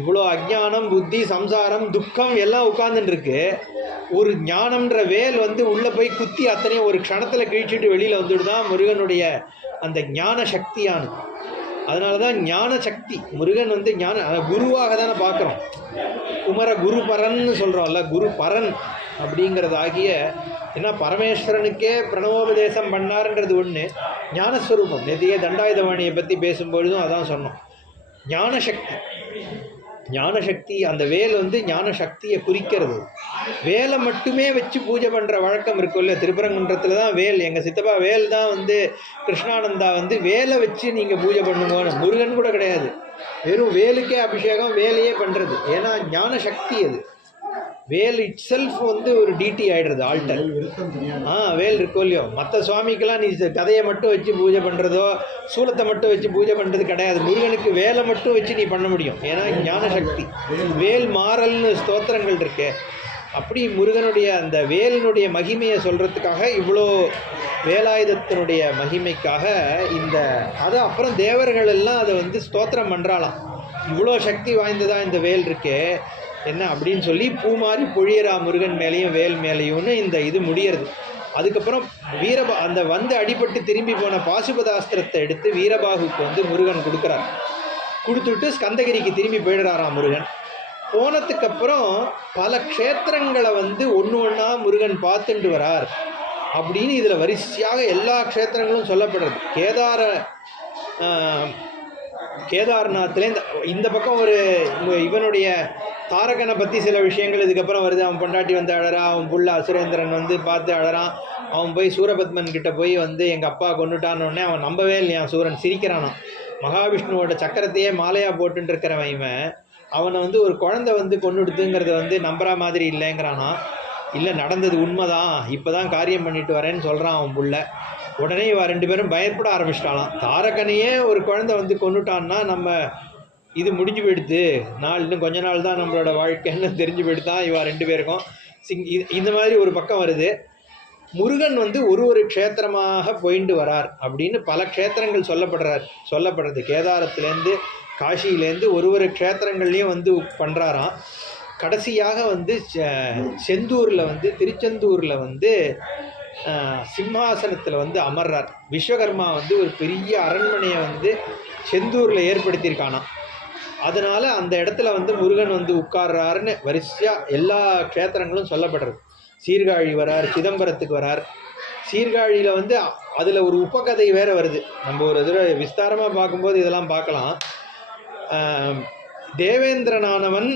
இவ்வளோ அஜ்ஞானம் புத்தி சம்சாரம் துக்கம் எல்லாம் உட்கார்ந்துட்டுருக்கு. ஒரு ஞானம்ன்ற வேல் உள்ளே போய் குத்தி அத்தனையும் ஒரு க்ஷணத்தில் கிழிச்சிட்டு வெளியில் வந்துடுதான் முருகனுடைய அந்த ஞான சக்தியானது. அதனால தான் ஞான சக்தி முருகன் ஞான குருவாக தானே பார்க்குறோம். குமர குரு பரன்னு சொல்கிறோம்ல, குரு பரன் அப்படிங்கிறதாகிய, ஏன்னா பரமேஸ்வரனுக்கே பிரணவோபதேசம் பண்ணாருன்றது ஒன்று. ஞானஸ்வரூபம் நேற்றையே தண்டாயுதவாணியை பற்றி பேசும்பொழுதும் அதான் சொன்னோம். ஞானசக்தி ஞானசக்தி அந்த வேல் ஞான சக்தியை குறிக்கிறது. வேலை மட்டுமே வச்சு பூஜை பண்ணுற வழக்கம் இருக்குல்ல. திருப்பரங்குன்றத்தில் தான் வேல், எங்கள் சித்தப்பா வேல் தான் கிருஷ்ணானந்தா வேலை வச்சு நீங்கள் பூஜை பண்ணுங்க. முருகன் கூட கிடையாது, வெறும் வேலுக்கே அபிஷேகம், வேலையே பண்ணுறது. ஏன்னா ஞான சக்தி அது. வேல் இட் செல்ஃப் ஒரு டிடி ஆகிடுறது, ஆல்டர். வேல் இருக்கோ இல்லையோ. மற்ற சுவாமிக்கெல்லாம் நீ கதையை மட்டும் வச்சு பூஜை பண்ணுறதோ சூலத்தை மட்டும் வச்சு பூஜை பண்ணுறது கிடையாது. முருகனுக்கு வேலை மட்டும் வச்சு நீ பண்ண முடியும். ஏன்னா ஞான சக்தி. வேல் மாறல்னு ஸ்தோத்திரங்கள் இருக்கு. அப்படி முருகனுடைய அந்த வேலினுடைய மகிமையை சொல்கிறதுக்காக இவ்வளோ வேலாயுதத்தினுடைய மகிமைக்காக அதை அப்புறம் தேவர்கள் எல்லாம் அதை ஸ்தோத்திரம் பண்ணுறாளாம். இவ்வளோ சக்தி வாய்ந்ததாக இந்த வேல் இருக்கே என்ன அப்படின்னு சொல்லி பூமாரி பொழியரா முருகன் மேலேயும் வேல் மேலேயும்னு இது முடியறது. அதுக்கப்புறம் அந்த அடிபட்டு திரும்பி போன பாசுபதாஸ்திரத்தை எடுத்து வீரபாகுக்கு முருகன் கொடுக்குறார். கொடுத்துட்டு ஸ்கந்தகிரிக்கு திரும்பி போயிடுறாராம் முருகன். போனதுக்கப்புறம் பல க்ஷேத்திரங்களை ஒன்று ஒன்றா முருகன் பார்த்துட்டு வரார் அப்படின்னு இதில் வரிசையாக எல்லா க்ஷேத்திரங்களும் சொல்லப்படுறது. கேதார்நாத்லேருந்து இந்த பக்கம் ஒரு இவனுடைய தாரகனை பற்றி சில விஷயங்கள் இதுக்கப்புறம் வருது. அவன் பொண்டாட்டி அழறான், அவன் புள்ள அசுரேந்திரன் பார்த்து அழறான். அவன் போய் சூரபத்மன் கிட்ட போய் எங்கள் அப்பா கொண்டுட்டானோடனே அவன் நம்பவே இல்லையா. சூரன் சிரிக்கிறானான். மகாவிஷ்ணுவோட சக்கரத்தையே மாலையாக போட்டுன்னு இருக்கிறவன் இவன். அவனை ஒரு குழந்தை கொண்டுடுத்துங்கிறத நம்புற மாதிரி இல்லைங்கிறானா. இல்லை நடந்தது உண்மைதான், இப்போ தான் காரியம் பண்ணிட்டு வரேன்னு சொல்கிறான் அவன் புள்ள. உடனே இவன் 2 பேரும் பயப்பட ஆரம்பிச்சிட்டாலாம். தாரகனையே ஒரு குழந்தை கொண்டுட்டான்னா நம்ம இது முடிஞ்சு போயிடுது, இன்னும் கொஞ்ச நாள் தான் நம்மளோட வாழ்க்கைன்னு தெரிஞ்சு போயிடுதான் இவன் 2 பேருக்கும். இந்த மாதிரி ஒரு பக்கம் வருது. முருகன் ஒரு க்ஷேத்திரமாக போயிட்டு வரார் அப்படின்னு பல க்ஷேத்திரங்கள் சொல்லப்படுறது. கேதாரத்துலேருந்து காசியிலேருந்து ஒரு க்ஷேத்திரங்கள்லேயும் பண்ணுறாராம். கடைசியாக செந்தூரில் திருச்செந்தூரில் சிம்மாசனத்தில் அமர்றார். விஸ்வகர்மா ஒரு பெரிய அரண்மனையை செந்தூரில் ஏற்படுத்தியிருக்கானாம். அதனால் அந்த இடத்துல முருகன் உட்கார்றாருன்னு வரிசையாக எல்லா க்ஷேத்திரங்களும் சொல்லப்படுறது. சீர்காழி வரார், சிதம்பரத்துக்கு வரார். சீர்காழியில் வந்து அதில் ஒரு உபகதை வேறு வருது. நம்ம ஒரு இதில் விஸ்தாரமாக பார்க்கும்போது இதெல்லாம் பார்க்கலாம். தேவேந்திரனானவன்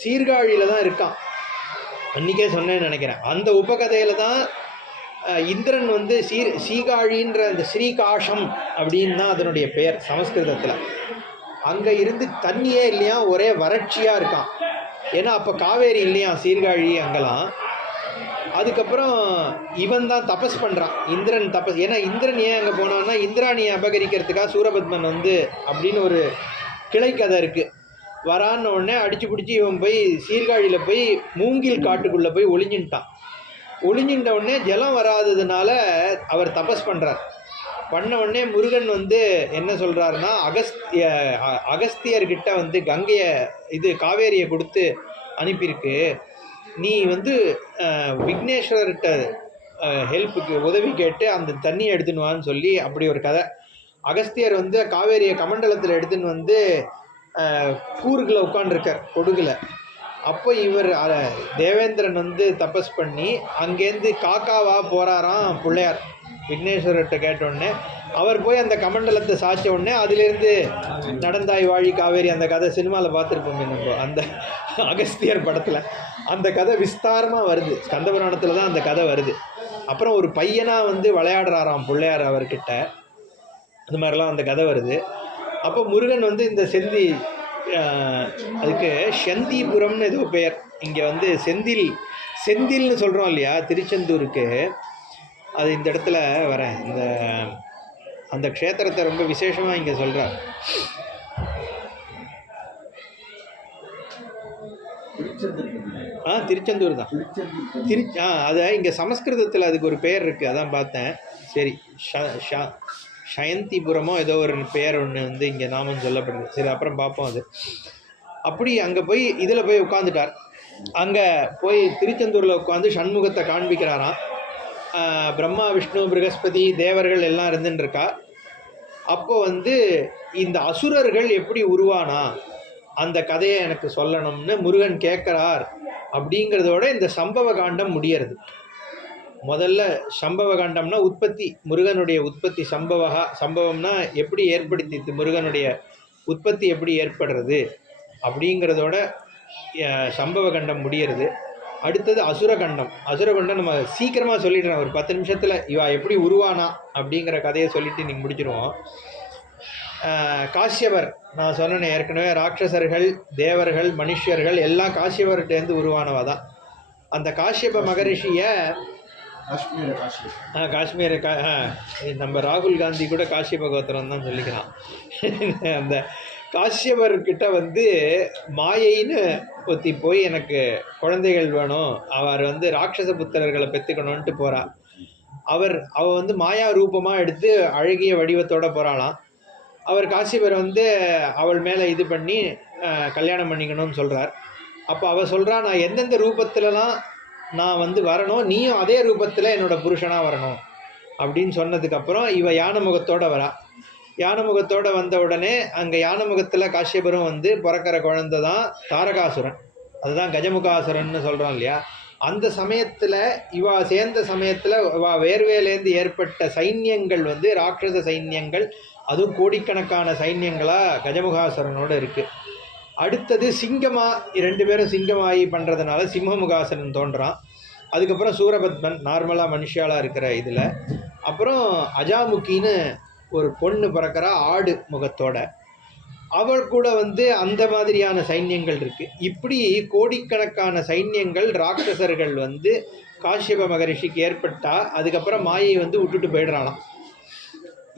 சீர்காழியில் தான் இருக்கான். அன்றைக்கே சொன்னேன்னு நினைக்கிறேன். அந்த உபகதையில் தான் இந்திரன் வந்து சீகாழின்ற அந்த ஸ்ரீகாஷம் அப்படின்னு தான் அதனுடைய பெயர் சமஸ்கிருதத்தில். அங்கே இருந்து தண்ணியே இல்லையா, ஒரே வறட்சியாக இருக்கான். ஏன்னா அப்போ காவேரி இல்லையா சீர்காழி அங்கெல்லாம். அதுக்கப்புறம் இவன் தான் தபஸ் பண்ணுறான், இந்திரன் தபஸ். ஏன்னா இந்திரன் ஏன் அங்கே போனான்னா இந்திராணியை அபகரிக்கிறதுக்காக சூரபத்மன் வந்து அப்படின்னு ஒரு கிளைக்கதை இருக்குது. வரான்னு உடனே அடித்து பிடிச்சி இவன் போய் சீர்காழியில் போய் மூங்கில் காட்டுக்குள்ளே போய் ஒளிஞ்சின்ட்டான். ஒளிஞ்சின்ற உடனே ஜலம் வராததுனால அவர் தபஸ் பண்ணுறார். பண்ண உடனே முருகன் வந்து என்ன சொல்கிறாருன்னா, அகஸ்தியர்கிட்ட வந்து கங்கையை காவேரியை கொடுத்து அனுப்பியிருக்கு, நீ வந்து விக்னேஸ்வரர்கிட்ட ஹெல்ப்புக்கு உதவி கேட்டு அந்த தண்ணியை எடுத்துன்னு வான்னு சொல்லி அப்படி ஒரு கதை. அகஸ்தியர் வந்து காவேரியை கமண்டலத்தில் எடுத்துன்னு வந்து கூறுகளை உட்காண்டிருக்கார் கொடுகுல. அப்போ இவர் தேவேந்திரன் வந்து தபஸ் பண்ணி அங்கேருந்து காக்காவா போகிறாராம் பிள்ளையார் விக்னேஸ்வரர்கிட்ட கேட்டோடனே. அவர் போய் அந்த கமண்டலத்தை சாய்ச்ச உடனே அதிலேருந்து நடந்தாய் வாழி காவேரி, அந்த கதை சினிமாவில் பார்த்துருப்போமே நம்ம, அந்த அகஸ்தியர் படத்தில் அந்த கதை விஸ்தாரமாக வருது. ஸ்கந்தபுராணத்தில் தான் அந்த கதை வருது. அப்புறம் ஒரு பையனாக வந்து விளையாடுறாராம் பிள்ளையார் அவர்கிட்ட, அது மாதிரிலாம் அந்த கதை வருது. அப்போ முருகன் வந்து இந்த அதுக்கு செந்திபுரம்னு ஏதோ பெயர். இங்கே வந்து செந்தில்னு சொல்கிறோம் இல்லையா திருச்செந்தூருக்கு, அது இந்த இடத்துல வர அந்த க்ஷேத்திரத்தை ரொம்ப விசேஷமாக இங்கே சொல்கிறார். திருச்செந்தூர் தான். அதை இங்கே சமஸ்கிருதத்தில் அதுக்கு ஒரு பெயர் இருக்குது, அதான் பார்த்தேன். சரி, சயந்திபுரமோ ஏதோ ஒரு பெயர் ஒன்று வந்து இங்கே நாமம் சொல்லப்படுது. சரி, அப்புறம் பார்ப்போம். அது அப்படி அங்கே போய் இதில் போய் உட்காந்துட்டார். அங்கே போய் திருச்செந்தூரில் உட்காந்து சண்முகத்தை காண்பிக்கிறாராம். பிரம்மா விஷ்ணு ப்ரகஸ்பதி தேவர்கள் எல்லாம் இருந்துன்னு இருக்கா. அப்போ வந்து இந்த அசுரர்கள் எப்படி உருவானா அந்த கதையை எனக்கு சொல்லணும்னு முருகன் கேட்குறார். அப்படிங்கிறதோட இந்த சம்பவ காண்டம் முடியறது. முதல்ல சம்பவ காண்டம்னா உற்பத்தி, முருகனுடைய உற்பத்தி. சம்பவம்னா எப்படி ஏற்படுத்திது, முருகனுடைய உற்பத்தி எப்படி ஏற்படுறது அப்படிங்கிறதோட சம்பவ கண்டம் முடியறது. அடுத்தது அசுரகண்டம். அசுரகண்டம் நம்ம சீக்கிரமாக சொல்லிடுறோம், ஒரு 10 நிமிஷத்தில் இவா எப்படி உருவானா அப்படிங்கிற கதையை சொல்லிட்டு நீங்கள் முடிச்சிடுவோம். காஷ்யபர், நான் சொன்னேன் ஏற்கனவே, ராட்சசர்கள் தேவர்கள் மனுஷர்கள் எல்லாம் காஷ்யபர்கிட்டேருந்து உருவானவா தான். அந்த காஷ்யப மகரிஷியை காஷ்மீர நம்ம ராகுல் காந்தி கூட காஷ்யப கோத்திரம் தான் சொல்லிக்கிறான். அந்த காஷ்யபர்கிட்ட வந்து மாயைன்னு ஒத்தி போய் எனக்கு குழந்தைகள் வேணும், அவர் வந்து ராட்சச புத்திரர்களை பெற்றுக்கணும்ன்ட்டு போகிறார். அவ வந்து மாயா ரூபமாக எடுத்து அழகிய வடிவத்தோடு போகிறாளாம். அவர் காஷ்யபர் வந்து அவள் மேலே இது பண்ணி கல்யாணம் பண்ணிக்கணும்னு சொல்கிறார். அப்போ அவள் சொல்கிறா, நான் எந்தெந்த ரூபத்திலலாம் நான் வந்து வரணும், நீயும் அதே ரூபத்தில் என்னோட புருஷனாக வரணும் அப்படின்னு சொன்னதுக்கப்புறம் இவ யானை முகத்தோடு வரா. யானை முகத்தோடு வந்த உடனே அங்கே யானை முகத்தில் காஷ்யபரும் வந்து பிறக்கிற குழந்தை தான் தாரகாசுரன். அதுதான் கஜமுகாசுரன்னு சொல்கிறோம் இல்லையா. அந்த சமயத்தில் இவா சேர்ந்த சமயத்தில் இவா வேர்வேலேருந்து ஏற்பட்ட சைன்யங்கள் வந்து ராட்சச சைன்யங்கள், அதுவும் கோடிக்கணக்கான சைன்யங்களாக கஜமுகாசுரனோடு இருக்குது. அடுத்தது சிங்கமாக, 2 பேரும் சிங்கமாகி பண்ணுறதுனால சிம்மமுகாசுரன் தோன்றான். அதுக்கப்புறம் சூரபத்மன் நார்மலாக மனுஷாலாக இருக்கிற இதில். அப்புறம் அஜாமுக்கின்னு ஒரு பொண்ணு பிறக்கிற ஆடு முகத்தோட, அவள் கூட வந்து அந்த மாதிரியான சைன்யங்கள் இருக்குது. இப்படி கோடிக்கணக்கான சைன்யங்கள் ராட்சசர்கள் வந்து காஷ்யப மகரிஷிக்கு ஏற்பட்டா அதுக்கப்புறம் மாயை வந்து விட்டுட்டு போயிடுறாளாம்.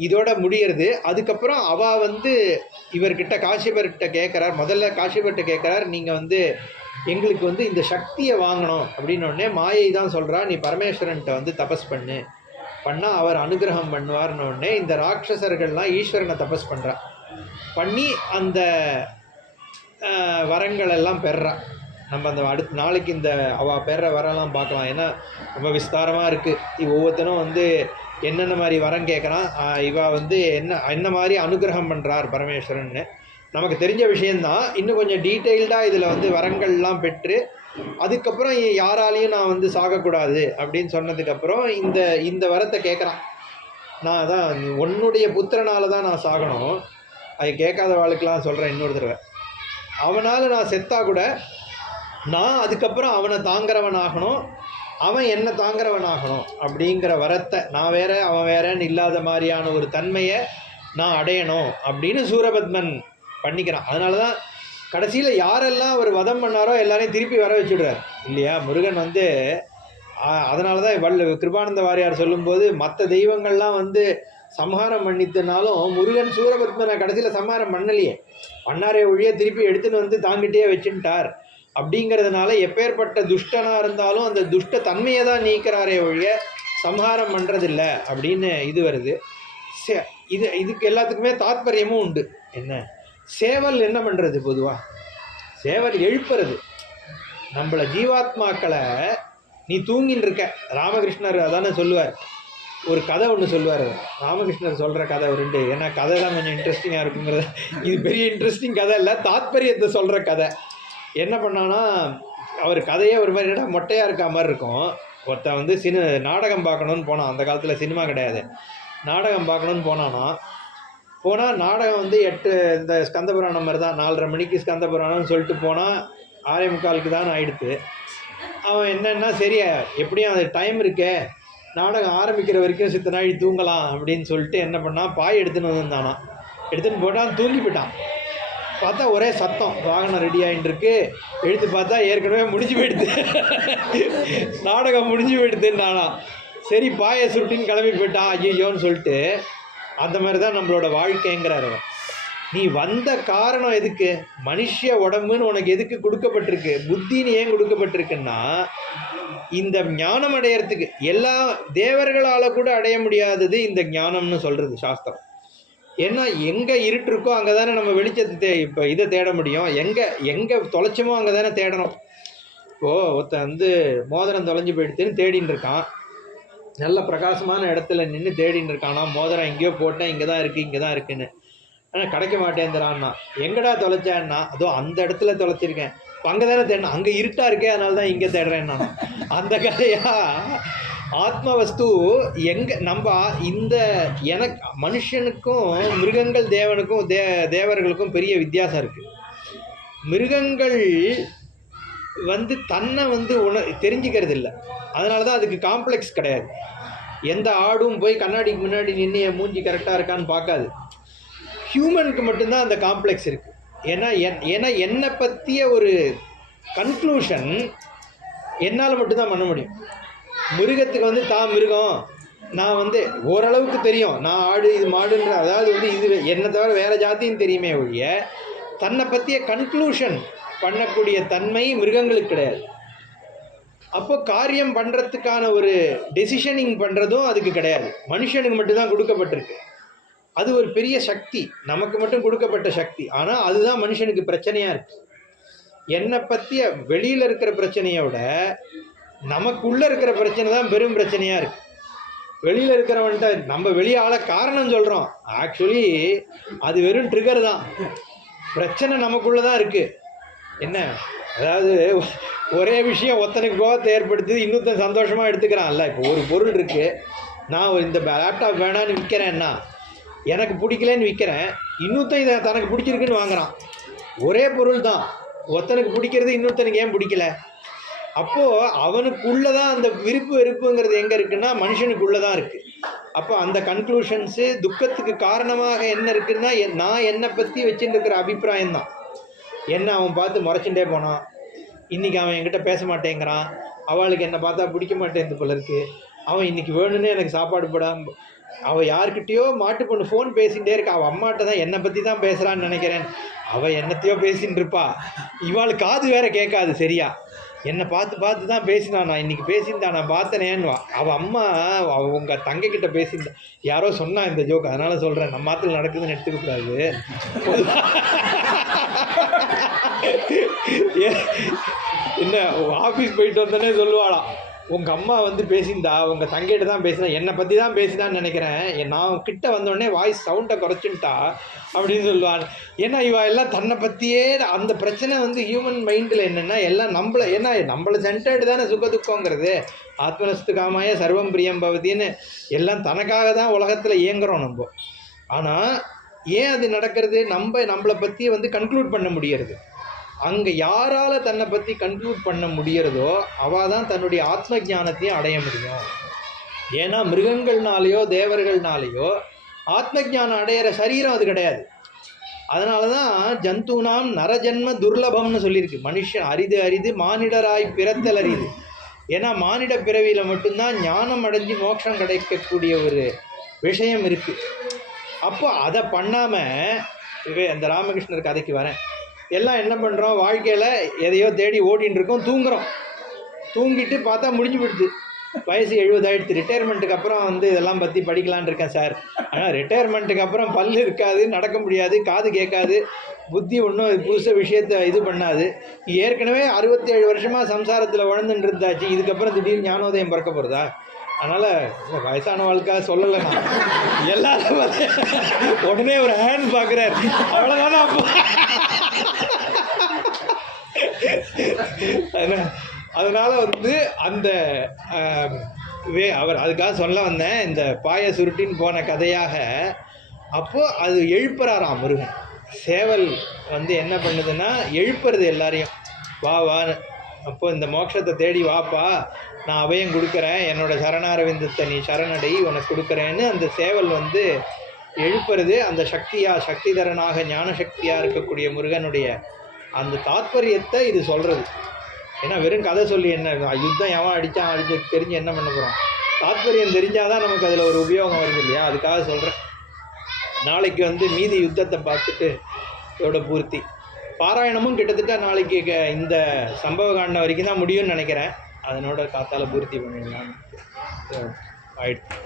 இதோட முடியறது. அதுக்கப்புறம் அவள் வந்து இவர்கிட்ட காஷ்யபர்கிட்ட கேட்குறார். முதல்ல காஷ்யபர்கிட்ட கேட்குறார், நீங்கள் வந்து எங்களுக்கு வந்து இந்த சக்தியை வாங்கணும் அப்படின்னோடனே மாயை தான் சொல்கிறா, நீ பரமேஸ்வரன்கிட்ட வந்து தபஸ் பண்ணால் அவர் அனுகிரகம் பண்ணுவார்னோடனே இந்த ராட்சசர்கள்லாம் ஈஸ்வரனை தபஸ் பண்ணி அந்த வரங்களெல்லாம் பெறா. நம்ம அந்த அடுத்த நாளைக்கு இந்த அவள் பெற வரலாம் பார்க்கலாம். ஏன்னா ரொம்ப விஸ்தாரமாக இருக்குது. ஒவ்வொருத்தரும் வந்து என்னென்ன மாதிரி வரம் கேட்குறான், இவா வந்து என்ன மாதிரி அனுகிரகம் பண்ணுறார் பரமேஸ்வரன்னு நமக்கு தெரிஞ்ச விஷயந்தான். இன்னும் கொஞ்சம் டீட்டெயில்டாக இதில் வந்து வரங்கள்லாம் பெற்று அதுக்கப்புறம் யாராலையும் நான் வந்து சாகக்கூடாது அப்படின்னு சொன்னதுக்கப்புறம் இந்த வரத்தை கேட்குறான். நான் அதான் உன்னுடைய புத்திரனால தான் நான் சாகணும், அது கேட்காத வாழ்க்கெலாம் சொல்கிறேன் இன்னொரு தடவை. அவனால் நான் செத்தா கூட நான் அதுக்கப்புறம் அவனை தாங்கிறவன் ஆகணும், அவன் என்ன தாங்கிறவன் ஆகணும் அப்படிங்கிற வரத்தை, நான் வேற அவன் வேறன்னு இல்லாத மாதிரியான ஒரு தன்மையை நான் அடையணும் அப்படின்னு சூரபத்மன் பண்ணிக்கிறான். அதனால தான் கடைசியில் யாரெல்லாம் அவர் வதம் பண்ணாரோ எல்லாரையும் திருப்பி வர வச்சுடுறார் இல்லையா முருகன் வந்து. அதனால தான் கிருபானந்த வாரியார் சொல்லும்போது மற்ற தெய்வங்கள்லாம் வந்து சம்ஹாரம் பண்ணித்தனாலும் முருகன் சூரபத்மனை கடைசியில் சம்ஹாரம் பண்ணலையே, பண்ணாரே ஒழிய திருப்பி எடுத்துன்னு வந்து தாங்கிட்டே வச்சுட்டார். அப்படிங்கிறதுனால எப்பேற்பட்ட துஷ்டனாக இருந்தாலும் அந்த துஷ்ட தன்மையை தான் நீக்கிறாரே ஒழிய சம்ஹாரம் பண்ணுறதில்லை அப்படின்னு இது வருது. இதுக்கு எல்லாத்துக்குமே தாத்பரியமும் உண்டு. என்ன சேவல் என்ன பண்ணுறது? பொதுவாக சேவல் எழுப்புறது நம்மளை, ஜீவாத்மாக்களை. நீ தூங்கின்னு இருக்க, ராமகிருஷ்ணர் அதானே சொல்லுவார், ஒரு கதை ஒன்று சொல்லுவார். ராமகிருஷ்ணர் சொல்கிற கதை ஒரு 2, ஏன்னா கதை தான் கொஞ்சம் இன்ட்ரெஸ்டிங்காக இருக்குங்கிறது. இது பெரிய இன்ட்ரெஸ்டிங் கதை இல்லை, தாத்பரியத்தை சொல்கிற கதை. என்ன பண்ணான்னா, அவர் கதையே ஒரு மாதிரி மொட்டையாக இருக்க மாதிரி இருக்கும். ஒருத்தன் வந்து நாடகம் பார்க்கணுன்னு போனான். அந்த காலத்தில் சினிமா கிடையாது, நாடகம் பார்க்கணுன்னு போனால் நாடகம் வந்து 8 இந்த ஸ்கந்தபுராணம் மாதிரி தான், 4:30 மணிக்கு ஸ்கந்தபுராணம்னு சொல்லிட்டு போனால் 6:45 தான் ஆகிடுது. அவன் என்னென்னா சரி எப்படியும் அது டைம் இருக்கே, நாடகம் ஆரம்பிக்கிற வரைக்கும் சித்த நாழி தூங்கலாம் அப்படின்னு சொல்லிட்டு என்ன பண்ணால் பாய் எடுத்துன்னு வந்தானா. எடுத்துன்னு போட்டான், தூங்கி போயிட்டான். பார்த்தா ஒரே சத்தம், வாகனம் ரெடி ஆகிட்டு இருக்கு. எடுத்து பார்த்தா ஏற்கனவே முடிஞ்சு போயிடுது, நாடகம் முடிஞ்சு போயிடுதுன்னானா. சரி பாயை சுருட்டின்னு கிளம்பி போயிட்டான் ஐயோன்னு சொல்லிட்டு. அந்த மாதிரி தான் நம்மளோட வாழ்க்கைங்கிறார். நீ வந்த காரணம் எதுக்கு? மனுஷ உடம்புன்னு உனக்கு எதுக்கு கொடுக்கப்பட்டிருக்கு? புத்தின்னு ஏன் கொடுக்கப்பட்டிருக்குன்னா இந்த ஞானம் அடையறதுக்கு. எல்லா தேவர்களால் கூட அடைய முடியாதது இந்த ஞானம்னு சொல்கிறது சாஸ்திரம். ஏன்னா எங்கே இருட்டு இருக்கோ அங்கே தானே நம்ம வெளிச்சத்தை இப்போ இதை தேட முடியும். எங்கே தொலைச்சமோ அங்கே தானே தேடணும். இப்போது ஒருத்தன் வந்து மோதிரம் தொலைஞ்சு போயிடுத்துன்னு தேடின்னு இருக்கான், நல்ல பிரகாசமான இடத்துல நின்று தேடின்னு இருக்கானா. மோதிரம் எங்கேயோ போட்டேன், இங்கே தான் இருக்குது இங்கே தான் இருக்குன்னு. ஆனால் கிடைக்க மாட்டேங்கிறான்னா. எங்கடா தொலைச்சேன்னா, அதோ அந்த இடத்துல தொலைச்சிருக்கேன். இப்போ அங்கே தானே தேடணும், அங்கே இருட்டாக இருக்கே அதனால தான் இங்கே தேடுறேன்னா. அந்த கதையா ஆத்ம வஸ்து எங்கே நம்ம இந்த எனக்கு மனுஷனுக்கும் மிருகங்கள் தேவனுக்கும் தேவர்களுக்கும் பெரிய வித்தியாசம் இருக்குது. மிருகங்கள் வந்து தன்னை வந்து தெரிஞ்சுக்கிறது இல்லை, அதனால தான் அதுக்கு காம்ப்ளெக்ஸ் கிடையாது. எந்த ஆடும் போய் கண்ணாடிக்கு முன்னாடி நின்று என் மூஞ்சி கரெக்டாக இருக்கான்னு பார்க்காது. ஹியூமனுக்கு மட்டும்தான் அந்த காம்ப்ளெக்ஸ் இருக்குது. ஏன்னா என்னை பற்றிய ஒரு கன்க்ளூஷன் என்னால் மட்டும்தான் பண்ண முடியும். மிருகத்துக்கு வந்து தான் மிருகம், நான் வந்து ஓரளவுக்கு தெரியும், நான் ஆடு இது மாடுன்ற, அதாவது வந்து இது என்னை தவிர வேறு ஜாத்தின்னு தெரியுமே ஒழிய தன்னை பற்றிய கன்க்ளூஷன் பண்ணக்கூடிய தன்மை மிருகங்களுக்கு கிடையாது. அப்போ காரியம் பண்ணுறதுக்கான ஒரு டெசிஷனிங் பண்ணுறதும் அதுக்கு கிடையாது, மனுஷனுக்கு மட்டும்தான் கொடுக்கப்பட்டிருக்கு. அது ஒரு பெரிய சக்தி, நமக்கு மட்டும் கொடுக்கப்பட்ட சக்தி. ஆனால் அதுதான் மனுஷனுக்கு பிரச்சனையாக இருக்குது. என்னை பற்றிய வெளியில் இருக்கிற பிரச்சனையை விட நமக்குள்ளே இருக்கிற பிரச்சனை தான் பெரும் பிரச்சனையாக இருக்குது. வெளியில் இருக்கிறவன்ட்ட நம்ம வெளியால் காரணம் சொல்கிறோம், ஆக்சுவலி அது வெறும் ட்ரிகர் தான். பிரச்சனை நமக்குள்ளே தான் இருக்குது. என்ன, அதாவது ஒரே விஷயம் ஒருத்தனுக்கு கோபத்தை ஏற்படுத்துது, இன்னொருத்தன் சந்தோஷமாக எடுத்துக்கிறான்ல. இப்போ ஒரு பொருள் இருக்குது, நான் இந்த லேப்டாப் வேணான்னு விற்கிறேன்னா, எனக்கு பிடிக்கலன்னு விற்கிறேன், இன்னொருத்தன் இதை தனக்கு பிடிச்சிருக்குன்னு வாங்குகிறான். ஒரே பொருள் தான், ஒருத்தனுக்கு பிடிக்கிறது இன்னொருத்தனுக்கு ஏன் பிடிக்கல? அப்போது அவனுக்குள்ளே தான் அந்த விருப்பு வெறுப்புங்கிறது எங்கே இருக்குன்னா மனுஷனுக்குள்ளே தான் இருக்குது. அப்போ அந்த கன்க்ளூஷன்ஸு துக்கத்துக்கு காரணமாக என்ன இருக்குன்னா நான் என்னை பற்றி வச்சுட்டு இருக்கிற அபிப்பிராயம்தான். என்ன அவன் பார்த்து முறைச்சுட்டே போனான், இன்றைக்கி அவன் என்கிட்ட பேச மாட்டேங்கிறான், அவளுக்கு என்னை பார்த்தா பிடிக்க மாட்டேங்குது போல இருக்குது, அவன் இன்றைக்கி வேணும்னே எனக்கு சாப்பாடு போடாமல், அவள் யார்கிட்டையோ மாட்டு பொண்ணு ஃபோன் பேசிகிட்டே இருக்கா, அவள் அம்மாட்ட தான் என்னை பற்றி தான் பேசுகிறான்னு நினைக்கிறேன், அவள் என்னத்தையோ பேசின்னு இருப்பா, இவாள் காது வேற கேட்காது சரியா, என்னை பார்த்து தான் பேசினான், நான் இன்றைக்கி பேசியிருந்தான் நான் பார்த்தனேன்னுவா. அவள் அம்மா அவங்க தங்கைக்கிட்ட பேசியிருந்தா, யாரோ சொன்னா இந்த ஜோக், அதனால் சொல்கிறேன், நம்ம மாத்தில் நடக்குதுன்னு எடுத்துக்கக்கூடாது. என்ன ஆஃபீஸ் போயிட்டு வந்தோடனே சொல்லுவாளாம், உங்கள் அம்மா வந்து பேசியிருந்தா உங்கள் தங்கையிட்ட தான் பேசினா, என்னை பற்றி தான் பேசினான்னு நினைக்கிறேன், நான் கிட்ட வந்தோடனே வாய்ஸ் சவுண்டை குறைச்சுட்டா அப்படின்னு சொல்லுவாள். ஏன்னா இவள் எல்லாம் தன்னை பற்றியே அந்த பிரச்சனை வந்து ஹியூமன் மைண்டில் என்னென்னா எல்லாம் நம்மளை, ஏன்னா நம்மளை சென்டர்டு தானே சுக துக்கங்கிறது. ஆத்மனஸ்து காமாய சர்வம் பிரியம் பவதின்னு எல்லாம் தனக்காக தான் உலகத்தில் இயங்குகிறோம் நம்ம. ஆனால் ஏன் அது நடக்கிறது? நம்மளை பற்றி வந்து கன்க்ளூட் பண்ண முடியறது. அங்கே யாரால் தன்னை பற்றி கன்க்ளூட் பண்ண முடியறதோ அவள் தான் தன்னுடைய ஆத்ம ஞானத்தையும் அடைய முடியும். ஏன்னா மிருகங்கள்னாலேயோ தேவர்கள்னாலேயோ ஆத்ம ஞானம் அடையிற சரீரம் அது கிடையாது. அதனால தான் ஜந்தூனாம் நரஜன்ம துர்லபம்னு சொல்லியிருக்கு. மனுஷன் அரிது அரிது மானிடராய் பிறத்தல் அரிது. ஏன்னா மானிட பிறவியில் மட்டும்தான் ஞானம் அடைஞ்சு மோட்சம் கிடைக்கக்கூடிய ஒரு விஷயம் இருக்குது. அப்போ அதை பண்ணாமல் அந்த ராமகிருஷ்ணர் கதைக்கு வரேன். எல்லாம் என்ன பண்ணுறோம், வாழ்க்கையில் எதையோ தேடி ஓடின்னு இருக்கோம், தூங்குகிறோம். தூங்கிட்டு பார்த்தா முடிஞ்சு போயிடுது. வயசு 70 ஆகிடுது. ரிட்டையர்மெண்ட்டுக்கு அப்புறம் வந்து இதெல்லாம் பற்றி படிக்கலான் இருக்கேன் சார். ஆனால் ரிட்டையர்மெண்ட்டுக்கு அப்புறம் பல் இருக்காது, நடக்க முடியாது, காது கேட்காது, புத்தி ஒன்றும் புதுசு விஷயத்தை இது பண்ணாது. ஏற்கனவே 67 வருஷமாக சம்சாரத்தில் உழந்துட்டு இருந்தாச்சு. இதுக்கப்புறம் திடீர்னு ஞானோதயம் பிறக்க போகிறதா? அதனால் வயசான வாழ்க்கை சொல்லலை. நான் எல்லாரும் உடனே ஒரு ஹேண்ட் பார்க்குறாரு, அவ்வளோதானே. அப்போ அதனால் வந்து அந்த அவர் அதுக்காக சொல்ல வந்தேன். இந்த பாய சுருட்டின்னு போன கதையாக அப்போது அது எழுப்புறாராம் முருகன். சேவல் வந்து என்ன பண்ணுதுன்னா எழுப்புறது எல்லாரையும், வா வான்னு. அப்போ இந்த மோட்சத்தை தேடி வாப்பா, நான் அபயம் கொடுக்குறேன், என்னோடய சரணாரவிந்தத்தை நீ சரணடை, உனக்கு கொடுக்குறேன்னு அந்த சேவல் வந்து எழுப்புறது. அந்த சக்திதரனாக ஞான சக்தியாக இருக்கக்கூடிய முருகனுடைய அந்த தாத்பரியத்தை இது சொல்கிறது. ஏன்னா வெறும் கதை சொல்லி என்ன யுத்தம் எவன் அடித்து தெரிஞ்சு என்ன பண்ண போகிறோம்? தாத்பரியம் தெரிஞ்சால் தான் நமக்கு அதில் ஒரு உபயோகம் வருது இல்லையா? அதுக்காக சொல்கிறேன். நாளைக்கு வந்து மீதி யுத்தத்தை பார்த்துட்டு இதோட பூர்த்தி. பாராயணமும் கிட்டத்தட்ட நாளைக்கு இந்த சம்பவ காண்டம் வரைக்கும் தான் முடியும்னு நினைக்கிறேன். அதனோட காத்தால் பூர்த்தி பண்ணிடலான்னு ஆயிடுச்சு.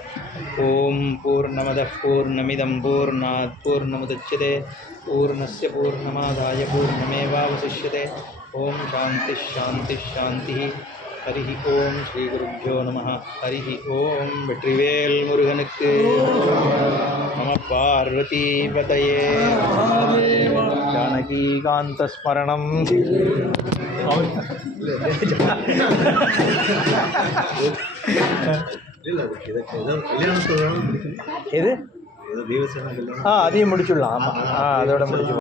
ஓம் பூர்ணமத பூர்ணமிதம் பூர்ணாத் பூர்ணமுதச்யதே பூர்ணஸ்ய பூர்ணமாதாய பூர்ணமேவாவசிஷ்யதே. ஓம் சாந்தி சாந்தி சாந்தி. ஹரி ஓம் ஸ்ரீ குருப்யோ நம. ஹரி ஓம். வெற்றிவேல் முருகனுக்கு. நம பார்வதி பதயே. ஜானகி காந்த ஸ்மரணம். எது? அதையும் முடிச்சுடலாம். ஆமாம், அதோட முடிச்சு.